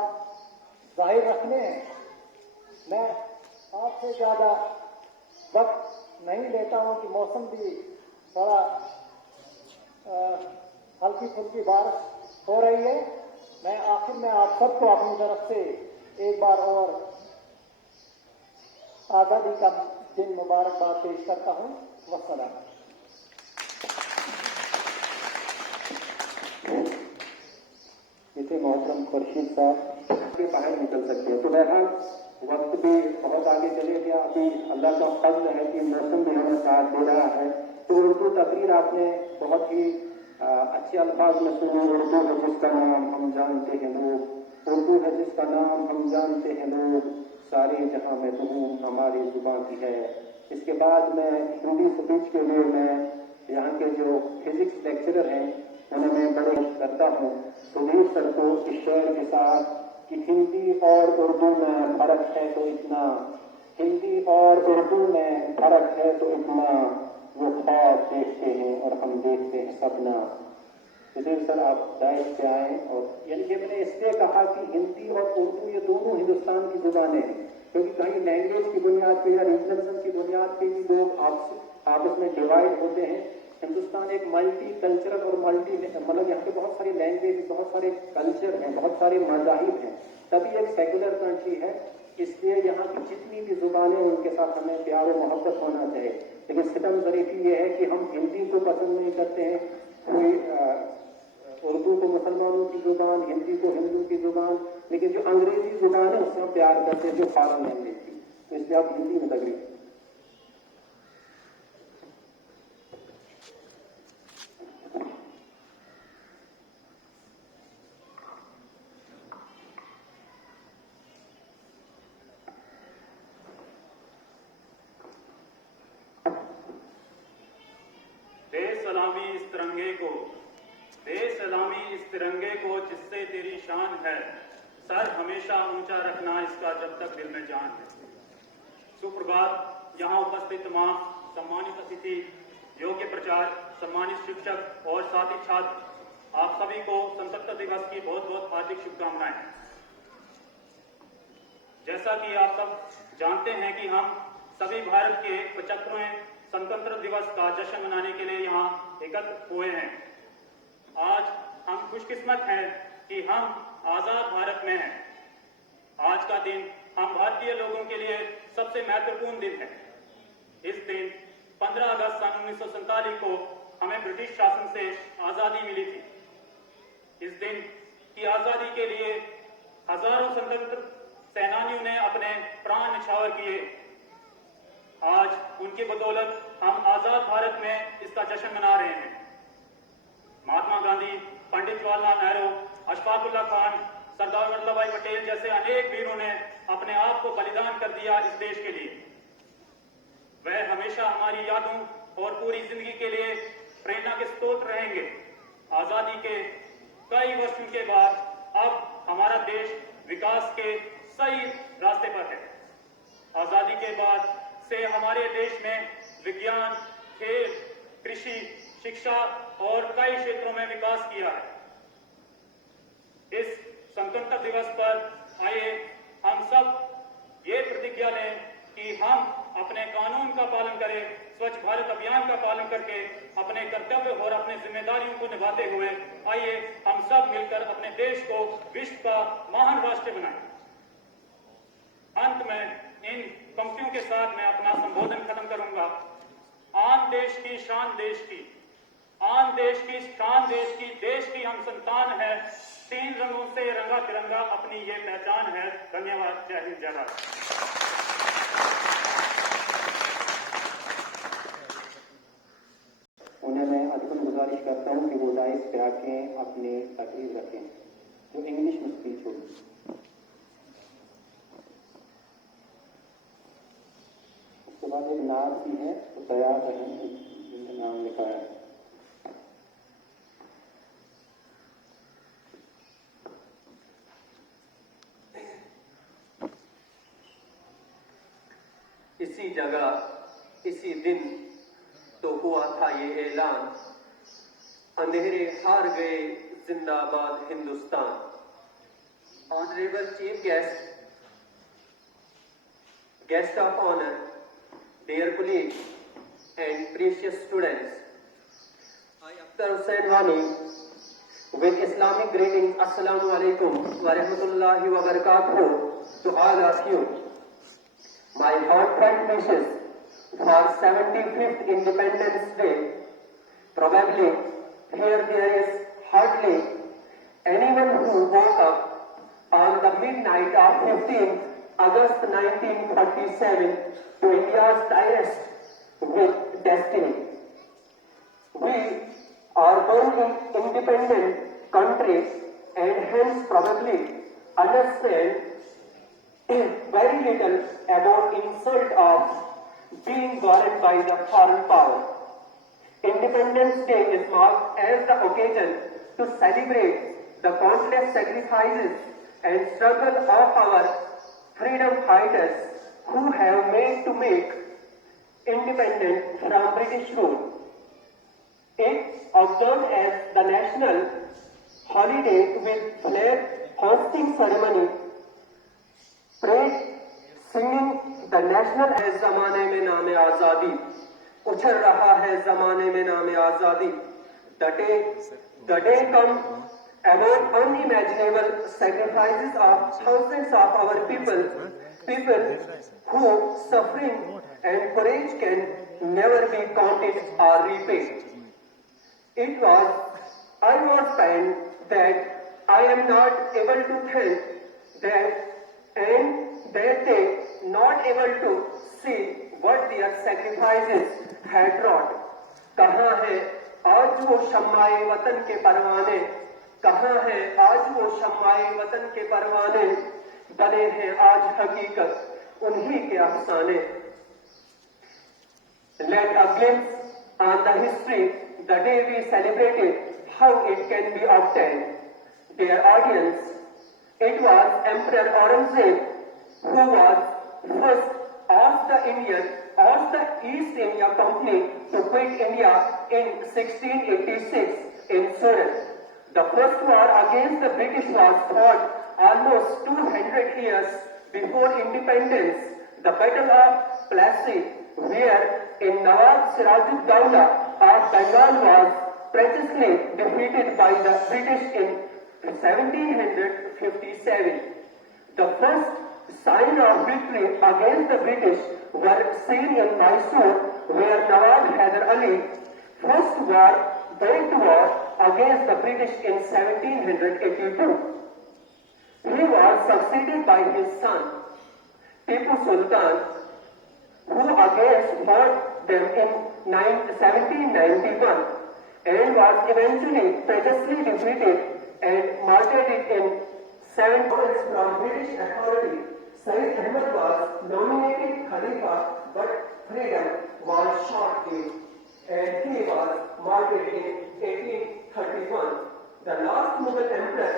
ظاہر رکھنے ہیں. میں آپ سے زیادہ وقت نہیں لیتا ہوں کہ موسم بھی تھوڑا ہلکی پھلکی بارش ہو رہی ہے. میں آخر میں آپ سب کو اپنی طرف سے ایک بار اور آزادی کا دن مبارکباد پیش کرتا ہوں. والسلام. جیسے محترم خورشید صاحب کے باہر نکل سکتے ہیں. تو بہرحال وقت بھی بہت آگے چلے گیا. ابھی اللہ کا فضل ہے کہ موسم بھی ہمیں ساتھ دے رہا ہے. تو اردو تقریر آپ نے بہت ہی اچھے الفاظ میں سنی. اردو ہے جس کا نام ہم جانتے ہیں لوگ، اردو ہے جس کا نام ہم جانتے ہیں لوگ، سارے جہاں میں تم ہماری زبان کی ہے. اس کے بعد میں ہندی اسپیچ کے لیے میں یہاں کے جو فزکس لیکچرر ہیں انہیں میں بڑے کرتا ہوں سدھیر سر کو اس شعر کے ساتھ کہ ہندی اور اردو میں فرق ہے تو اتنا، ہندی اور اردو میں فرق ہے تو اتنا، وہ خواب دیکھتے ہیں اور ہم دیکھتے ہیں سپنا. سدھیر سر آپ دائش سے آئیں. اور یعنی کہ میں نے اس لیے کہا کہ ہندی اور اردو یہ دونوں ہندوستان کی زبانیں ہیں، کیونکہ کہیں لینگویج کی بنیاد پہ یا ریجنلزم کی بنیاد پہ بھی لوگ آپس میں ڈیوائڈ ہوتے ہیں. हिंदुस्तान एक मल्टी कल्चरल और मल्टी मतलब यहाँ पे बहुत सारी लैंग्वेज, बहुत सारे कल्चर हैं, बहुत सारे मज़ाहिब हैं, तभी एक सेकुलर कंट्री है। इसलिए यहाँ की जितनी भी जुबानें उनके साथ हमें प्यार और मोहब्बत होना चाहिए। लेकिन सितम ज़रीफ़ी ये है कि हम हिंदी को पसंद नहीं करते हैं, कोई उर्दू को मुसलमानों की जुबान, हिंदी को हिंदू की जुबान, लेकिन जो अंग्रेजी जुबान है उससे हम प्यार करते हैं, जो फॉरेन लैंग्वेज की, तो इसलिए आप हिंदी में तकरीब। बेसलामी इस तिरंगे को जिससे तेरी शान है, सर हमेशा ऊंचा रखना इसका जब तक दिल में जान है। सुप्रभात। यहाँ उपस्थित तमाम सम्मानित अतिथि, योग्य प्रचारक, सम्मानित शिक्षक और साथी छात्र, आप सभी को स्वतंत्रता दिवस की बहुत बहुत हार्दिक शुभकामनाएं। जैसा कि आप सब जानते हैं कि हम सभी भारत के 75वें स्वतंत्रता दिवस का जश्न मनाने के लिए यहाँ एकत्र हुए हैं। आज हम खुशकिस्मत हैं कि हम आजाद भारत में हैं। आज का दिन हम भारतीय लोगों के लिए सबसे महत्वपूर्ण दिन है। इस दिन 15 अगस्त सन 1947 को हमें ब्रिटिश शासन से आजादी मिली थी। इस दिन की आजादी के लिए हजारों स्वतंत्र सेनानियों ने अपने प्राण न्यौछावर किए। आज उनकी बदौलत हम आजाद भारत में इसका जश्न मना रहे हैं। महात्मा गांधी, पंडित जवाहरलाल नेहरू, अशफाकुल्लाह खान, सरदार वल्लभ भाई पटेल जैसे अनेक वीरों ने अपने आप को बलिदान कर दिया इस देश के लिए। वह हमेशा हमारी यादों और पूरी जिंदगी के लिए प्रेरणा के स्रोत रहेंगे। आजादी के कई वर्षों के बाद अब हमारा देश विकास के सही रास्ते पर है। आजादी के बाद से हमारे देश में विज्ञान, खेल, कृषि, शिक्षा और कई क्षेत्रों में विकास किया है। इस स्वतंत्रता दिवस पर आइए हम सब ये प्रतिज्ञा लें कि हम अपने कानून का पालन करें, स्वच्छ भारत अभियान का पालन करके अपने कर्तव्य और अपने जिम्मेदारियों को निभाते हुए आइए हम सब मिलकर अपने देश को विश्व का महान राष्ट्र बनाएं। अंत में इन पंक्तियों के साथ मैं अपना संबोधन खत्म करूंगा। आन देश की शान देश की, आन देश की शान देश की, देश की हम संतान है, 3 रंगों से रंगा तिरंगा अपनी ये पहचान है। धन्यवाद। जय हिंद, जय भारत। उन्हें मैं अदबन गुजारिश करता हूं कि वो डाइस पे आके अपनी तकरीर रखें, जो इंग्लिश में स्पीच होगी। उसके बाद एक नाम भी है, तो तैयार रहें, जिनका नाम लिखा है। इसी जगह, इसी दिन तो हुआ था ये ऐलान, अंधेरे हार गए, जिंदाबाद Hindustan. Honourable chief guest, guest of honor, dear colleagues and precious students, I Akhtar Hussain Wani with Islamic greetings, Assalamu alaikum wa rahmatullahi wa barakatuh to all of you. My heartfelt wishes for 75th Independence Day. Probably here there is hardly anyone who woke up on the midnight of 15th August 1947 to India's direst with destiny. We are born in independent countries and hence probably understand very little about insult of being born by the foreign power. Independence Day is marked as the occasion to celebrate the countless sacrifices and struggle of our freedom fighters who have made to make independence from British rule. It observed as the national holiday with flag hosting ceremony, parade, singing the national as zamane mein naam-e-azadi, उछल रहा है जमाने में नाम आजादी. The day come about unimaginable sacrifices of thousands of our people who suffering and courage can never be counted or repaid. I was pained that I am not able to thank that and that they not able to see what their sacrifices had wrought. कहाँ है आज वो शम्माए वतन के परवाने, कहाँ है आज वो शम्माए वतन के परवाने, बने हैं आज हकीकत उन्हीं के अफसाने. Let a glimpse on the history, the day we celebrated, how it can be obtained. Dear audience, it was Emperor Aurangzeb who was first asked the East India Company to quit India in 1686 in Surat. The first war against the British was fought almost 200 years before independence. The Battle of Plassey, where in Nawab Siraj-ud-Dawla of Bengal was precisely defeated by the British in 1757. The first sign of victory against the British were seen in Mysore, where Nawab Hyder Ali first waged war against the British in 1782. He was succeeded by his son, Tipu Sultan, who again fought them in 1791 and was eventually precisely defeated and martyred in 7 months from British authority. Sayyid Ahmad was nominated Khalifa, but freedom was short-lived and he was martyred in 1831. The last Mughal emperor,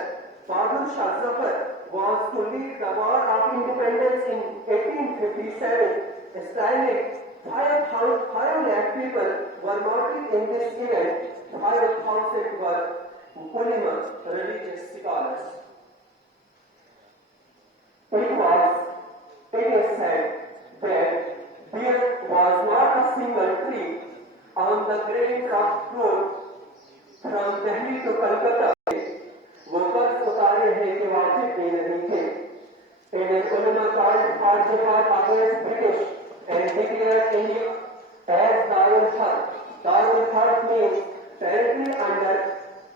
Bahadur Shah Zafar, was to lead the War of Independence in 1857. Styling 5 lakh people were martyred in this event. 5,000 were Ulema, religious scholars. It is said that there was not a single tree on the Great Trunk Road from Delhi to Calcutta. वो कर्ज उतारे हैं कि वाजिब भी नहीं थे. An ulama called for jihad against British and declared India as Darul Harb. Darul Harb means territory under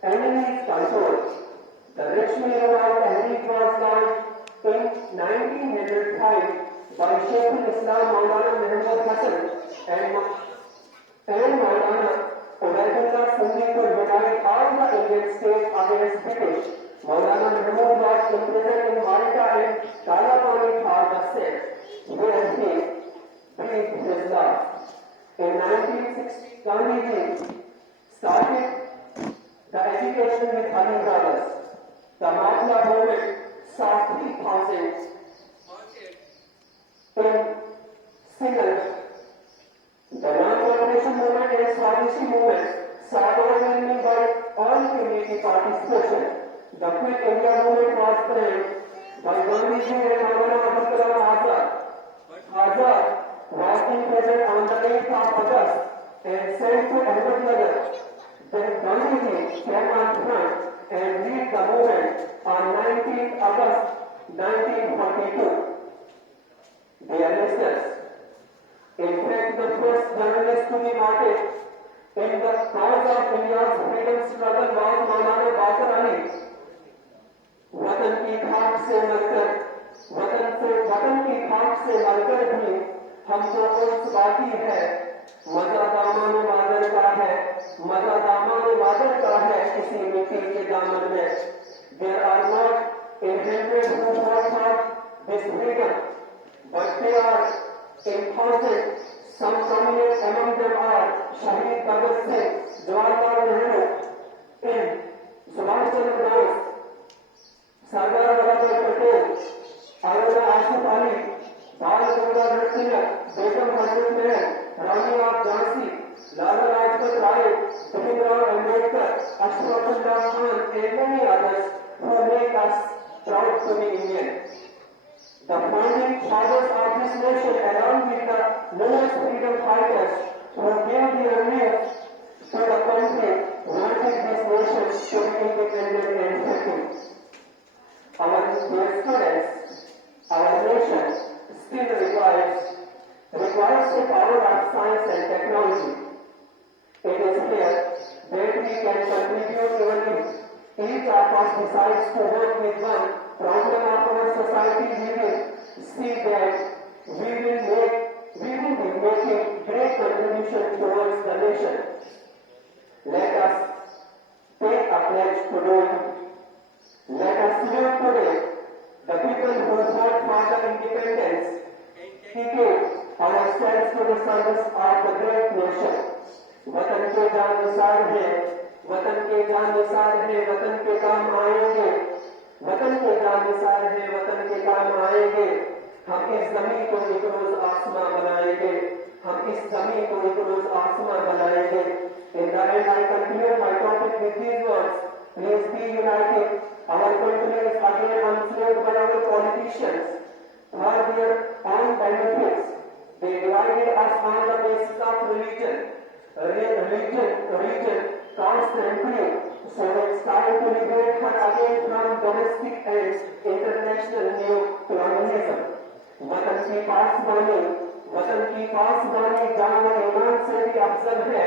enemy's control. The Rashmi Rawat Tehreek was launched in 1905 by Shaykh al-Islam Maulana Muhammad Hassan and Maulana Ubaidullah Sindhi to unite all the Indian states against British. Maulana Muhammad was imprisoned in Malta and Talabani for the state, where he breathed his last. In 1960, Gandhiji started the education with Ali brothers. The Mahatma movement saw 3,000 in single. The non-cooperation movement and Swadeshi movement saw overwhelming by all community participation. The Quit India movement was planned by Gandhiji and Maulana Abul Kalam Azad. Azad was imprisoned on the 8th of August and sent to Ahmednagar. Then Gandhiji came on front and lead the movement on 19th August 1942. Dear listeners, in fact, the first journalist to be martyred in the cause of India's freedom struggle was Maulana Babar Ali. वतन की खाक से मरकर भी हमको उस बाकी है, मजा दामन वादन का है, मजा दामन वादन का है किसी मिट्टी के दामन में. There are not a hundred who fought for this freedom, but they are in thousands. Some prominent among them are Shahid Bhagat Singh, Jawaharlal Nehru, Subhash Chandra Bose, Sardar Vallabhbhai Patel, Ayodhya Asif Ali, Bal Gangadhar Tilak, Begum Hazrat Mahal, Rani of Jhansi, Lala Lajpat Rai, Bhimrao Ambedkar, Ashfaqullah Khan, and many others who make us proud to be Indian. The founding fathers of this nation, along with the numerous freedom fighters who gave their lives to the country wanted this nation to be independent and free. Our dear students, our nation still requires the power of science and technology. It is clear that we can contribute even if each of us decides to work with one problem of our society. We will see that we will be making great contribution towards the nation. Let us take a pledge to do it. Let us salute today the people who fought for the independence and dedicate ourselves to the service of the great nation. वतन के जान निसार है, वतन के जान निसार है, वतन के काम आएंगे, वतन के जान निसार है, वतन के काम आएंगे। हम इस जमीन को एक रोज आसमां बनाएंगे, हम इस जमीन को एक रोज आसमां बनाएंगे। In the end, I conclude my topic with these words: Please be united. Our country is again enslaved by our politicians for their own benefits. They divided us on the basis of religion, caste and creed. So it's time to liberate her again from domestic and international neo-colonialism. वतन की पासबानी जान और ईमान से भी अफजल है।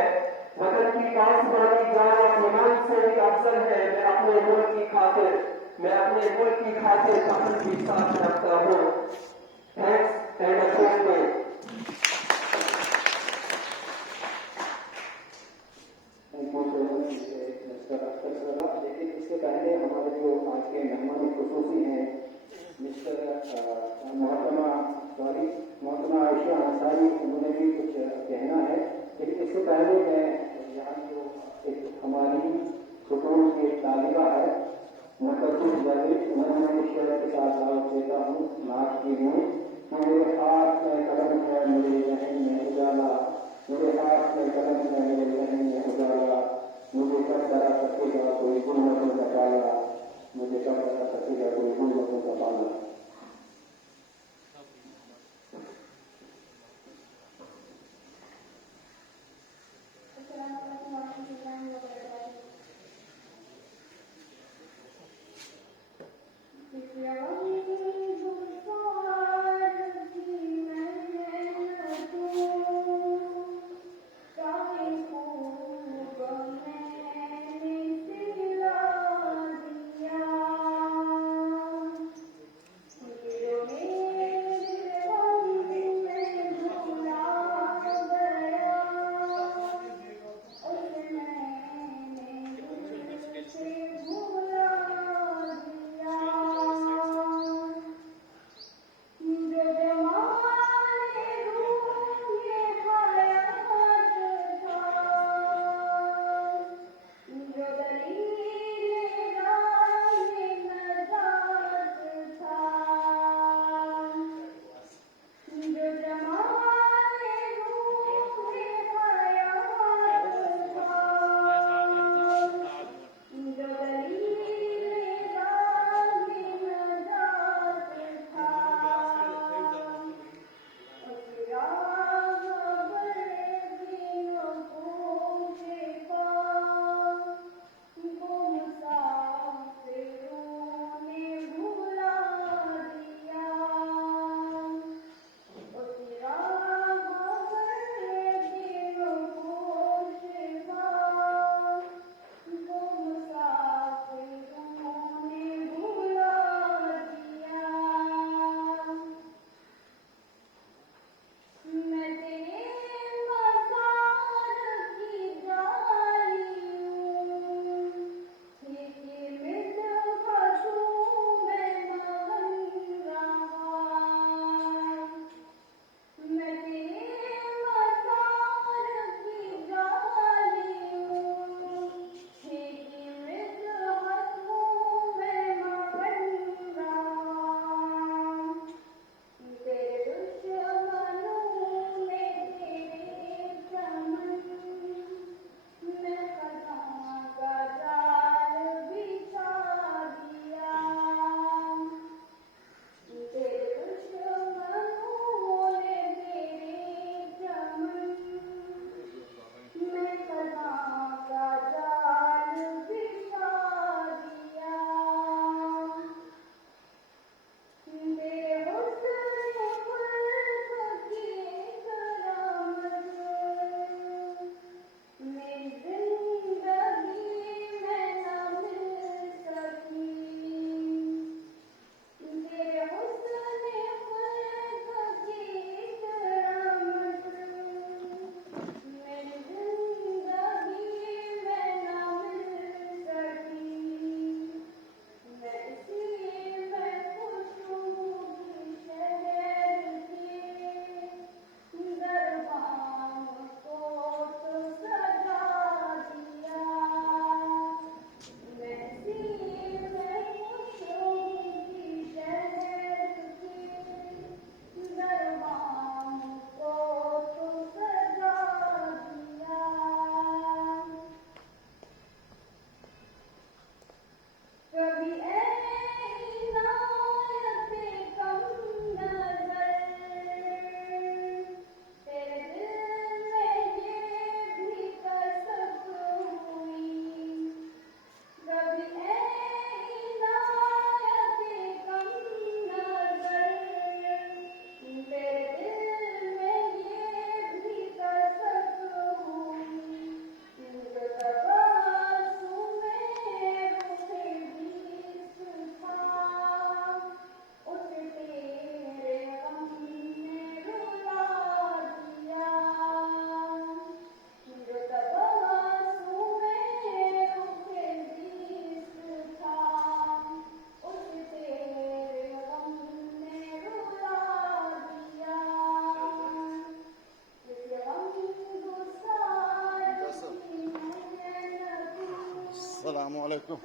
वतन की पासबानी जान और ईमान से भी अफजल है। मैं अपने मुल्क की खातिर अपनी भी साथ रखता हूँ। Thanks and a good day. लेकिन इससे पहले हमारे जो आज के मेहमान खुसूसी हैं मिस्टर मोहतरमा आयशा अंसारी, उन्होंने भी कुछ कहना है। लेकिन इससे पहले मैं यहाँ जो एक हमारी सुकून की तालिबा है मुकद्दस जावेद, उन्होंने इस शहर के साथ दावत देता हूँ नाच के लिए कि मेरे हाथ में कलम है मेरे जहन में उजाला, मेरे हाथ में कलम है मेरे जहन में उजाला, मुझे कब डरा सकेगा कोई गुलमतों का पाला, मुझे कब डरा सकेगा कोई गुलमतों का पाला। कभी इनायत कम नजर तेरे दिल में ये भी कसक हुई कभी इनायत कम नजर तेरे दिल में ये भी कसक हुई जो तबस्सुम में रुखे बीस था उसे तेरे गम ने रुला दिया जो तबस्सुम में रुखे बीस था उसे तेरे गम ने रुला दिया अस्सलामुअलैकुम।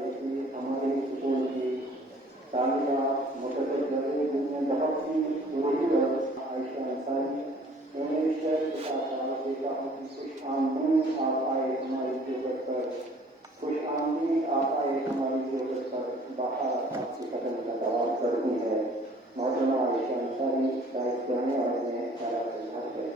देखिए हमारे स्कूल की तालिया मुकद्दर दर्जे जिनमें बहुत सी वही आयशा अंसारी उन्हें शेयर के साथ देखा हूँ कि खुश आमदीद आप आए हमारी जरूरत पर खुश आमदीद आप आए हमारी जरूरत पर बाहर आपके कदम का दबाव करती है मौलाना आयशा अंसारी दायित्व करने वाले ने सारा घर गए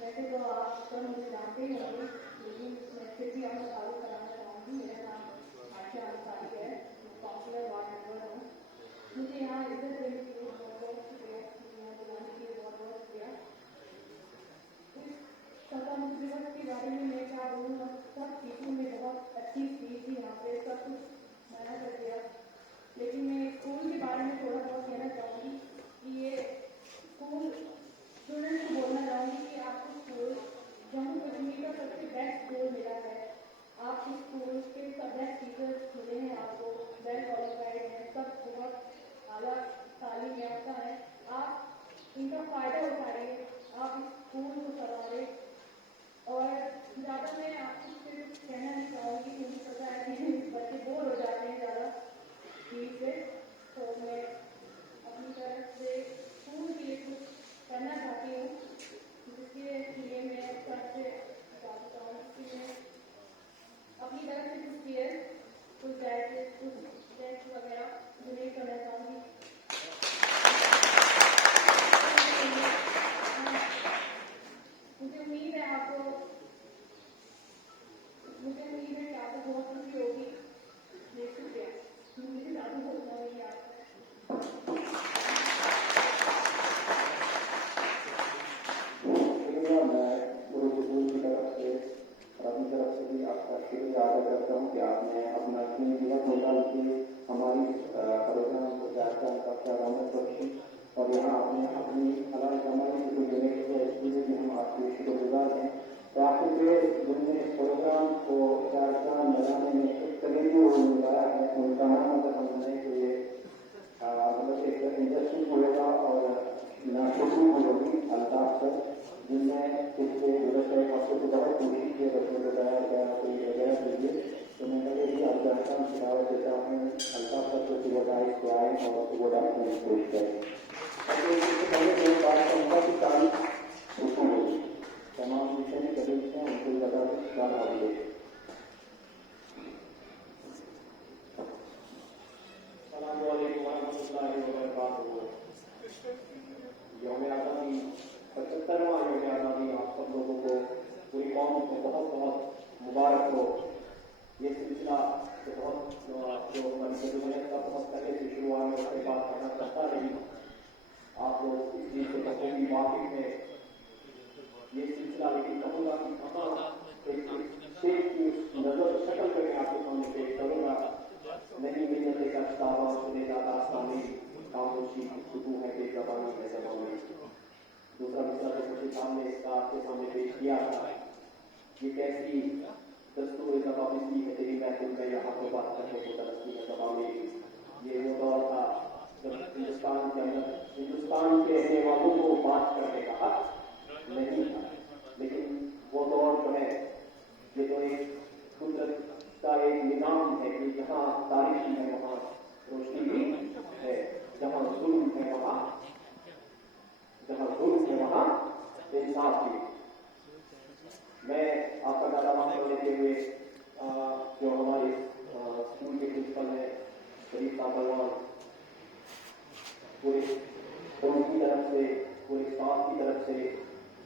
वैसे तो आप सब मुझे जानते ही होंगे लेकिन मैं फिर भी आपको तारुफ कराना चाहूँगी मेरा नाम आयशा अंसारी है मैं काउंसलर वार्ड नंबर हूँ मुझे यहाँ इज्जत देने के लिए बहुत बहुत शुक्रिया यहाँ बुलाने के लिए बहुत बहुत शुक्रिया इस स्वतंत्रता दिवस के बारे में मैं क्या बोलूँ सब चीज़ों में बहुत अच्छी चीज़ थी यहाँ पे सब कुछ मना कर दिया लेकिन मैं स्कूल के बारे में थोड़ा बहुत कहना चाहूँगी कि ये स्कूल स्टूडेंट को बोलना चाहूँगी कि आपको स्कूल जम्मू कश्मीर का सबसे बेस्ट स्कूल मिला है आपके स्कूल के सब बेस्ट टीचर्स मिले हैं आपको वेल क्वालिफाइड हैं सब बहुत आला तालीम याफ्ता है आप इनका फ़ायदा उठाइए आप इस स्कूल को संभालें और ज़्यादा मैं आपको सिर्फ कहना नहीं चाहूँगी मुझे पता है कि बच्चे बोर हो जाते हैं ज़्यादा चीज़ से तो मैं अपनी तरफ से स्कूल के लिए कुछ करना चाहती हूँ जिसके लिए मैं सबसे चाहता हूँ कि मैं अपनी तरफ से कुछ चीज़ कुछ डाइट कुछ टेस्ट वगैरह डोनेट करना चाहूँगी मुझे उम्मीद है कि आपको बहुत खुशी होगी शुक्रिया मुझे ज़्यादा बोलना होगी आपको अपनी तरफ से भी आपका शुक्रिया अदा करता हूँ कि आपने अपना कीमती वक्त निकाल के हमारी प्रोग्राम को कार्यक्रम का रौनक बख्शी और यहाँ आपने अपनी हमारी जो डोनेट किया इसके लिए भी हम आपके शुक्रगुजार हैं तो आपके जिनने इस प्रोग्राम को चार चांद लगाने में एक तरीके को मिलाया है उनका नाम अगर हम बनाए तो ये मतलब एक इंडस्ट्री होगा और नाशुक्री होगी अल्ताफ सर जिनने पिछले गुजर एक हफ्ते से बहुत कोशिश की बच्चों को तैयार किया कोई वगैरह के लिए तो मैं कभी भी आपको आसान शिकावत देता हूँ अल्ताफ सर को सुबह डाइस को आए और सुबह डाइस में कोशिश करें इससे पहले कोई बात करता कि तारीख उसको होगी तमाम विषय में कभी हैं उनको बता दें क्या भावी देखें यौम आज़ादी 75वां यौम आज़ादी आप सब लोगों को पूरी कौम को बहुत बहुत मुबारक हो ये सिलसिला बहुत जो मदद का बहुत पहले से शुरू हुआ है उसके बाद करना चाहता नहीं आप लोग इस चीज से बखूबी माफी में ये था, लेकिन कहूँगा कि कहाँ शेख की नजर शक्ल पर मैं आपके सामने पेश करूँगा। नहीं मिलने का दावा सुने का दास्तानी खामोशी गुफ्तगू है बेज़बानी है ज़बानी। दूसरा मिसरा जो मुझे सामने इसका आपके सामने पेश किया था, ये कैसी दस्तूर ज़बानी है तेरी महफिल में यहाँ पर बात करने को तरसती है ज़बानी। ये वो दौर था जब हिंदुस्तान के अंदर हिंदुस्तान के रहने वालों को बात करने का हक नहीं था, लेकिन वो दौर जो है ये तो एक कुदरत का एक निज़ाम है कि जहाँ तारीख है वहाँ रोशनी भी है, जहाँ जुल्म है वहाँ इंसाफ भी। मैं आपका ज़्यादा वक्त लेते हुए जो हमारे स्कूल के प्रिंसिपल हैं शरीफ साहब बलवान, पूरे की तरफ से पूरे स्टाफ की तरफ से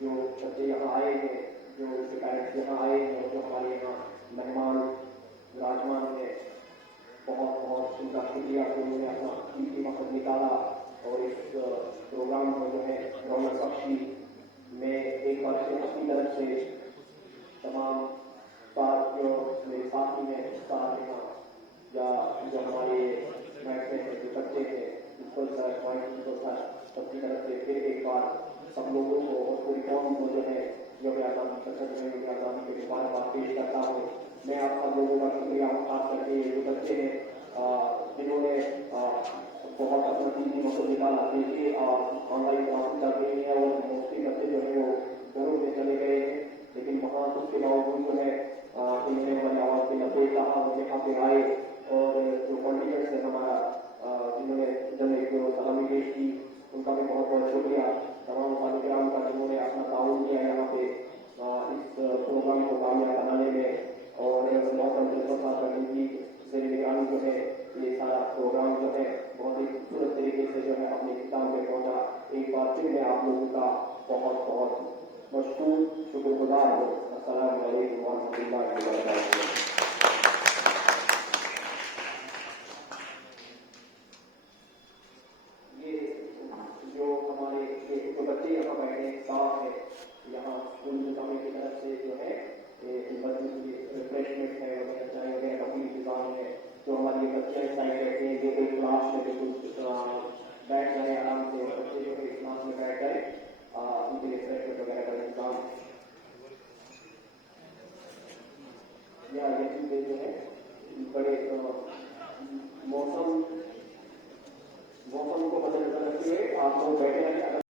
जो बच्चे यहाँ आए हैं, जो पेरेंट्स यहाँ आए हैं और जो हमारे यहाँ मेहमान विराजमान है, बहुत बहुत उनका शुक्रिया कि उन्होंने अपना कीमती वक्त निकाला और इस प्रोग्राम को जो है रौनक बख्शी। मैं एक बार से अपनी तरफ से तमाम साथियों मेरे साथी हैं साथ यहाँ या जो हमारे बैठते हैं जो बच्चे हैं प्रिंसिपल सर प्रिंसिपल सर सबकी तरफ से फिर एक बार सब लोगों को और पूरी कौम को जो है योग आज़ादी पसंद है योग आज़ादी के बार पेश करता हूँ। मैं आप सब लोगों का शुक्रिया खास करके जो बच्चे हैं जिन्होंने बहुत अपना कीमती वक्त निकाला। देखिए ऑनलाइन क्लासेस चल रही है और मोस्टली बच्चे जो है वो घरों में चले गए हैं, लेकिन वहाँ उसके बावजूद जो है इन्होंने हमारी आवाज़ के लपे कहा वो यहाँ पे आए और जो पॉलिटिकल्स है हमारा जिन्होंने जब एक सलामी पेश की उनका भी बहुत बहुत शुक्रिया। तमाम सालिग्राम का जिन्होंने अपना ताउन किया यहाँ पे इस प्रोग्राम को कामयाब बनाने में और मौसम की निगरानी जो है ये सारा प्रोग्राम जो है बहुत ही खूबसूरत तरीके से जो है अपने इख्तिताम पे पहुंचा। एक बार फिर मैं आप लोगों का बहुत बहुत मशकूर शुक्रगुजार हूँ। अस्सलाम वालेकुम व रहमतुल्लाहि व बरकातुहू। ये जो हमारे जो बच्चे यहाँ बैठे स्टाफ है यहाँ स्कूल निजामी की तरफ से जो है रिफ्रेशमेंट है वगैरह चाय वगैरह का भी इंतजाम है। जो हमारी ये बच्चे साइड बैठे हैं ये कोई क्लास में बिल्कुल बैठ जाए आराम से और बच्चे जो है क्लास में बैठ जाए उनके लिए रिफ्रेशमेंट वगैरह का इंतजाम या ये चीजें जो है बड़े मौसम को मद्देनजर रखते हुए आप लोग बैठे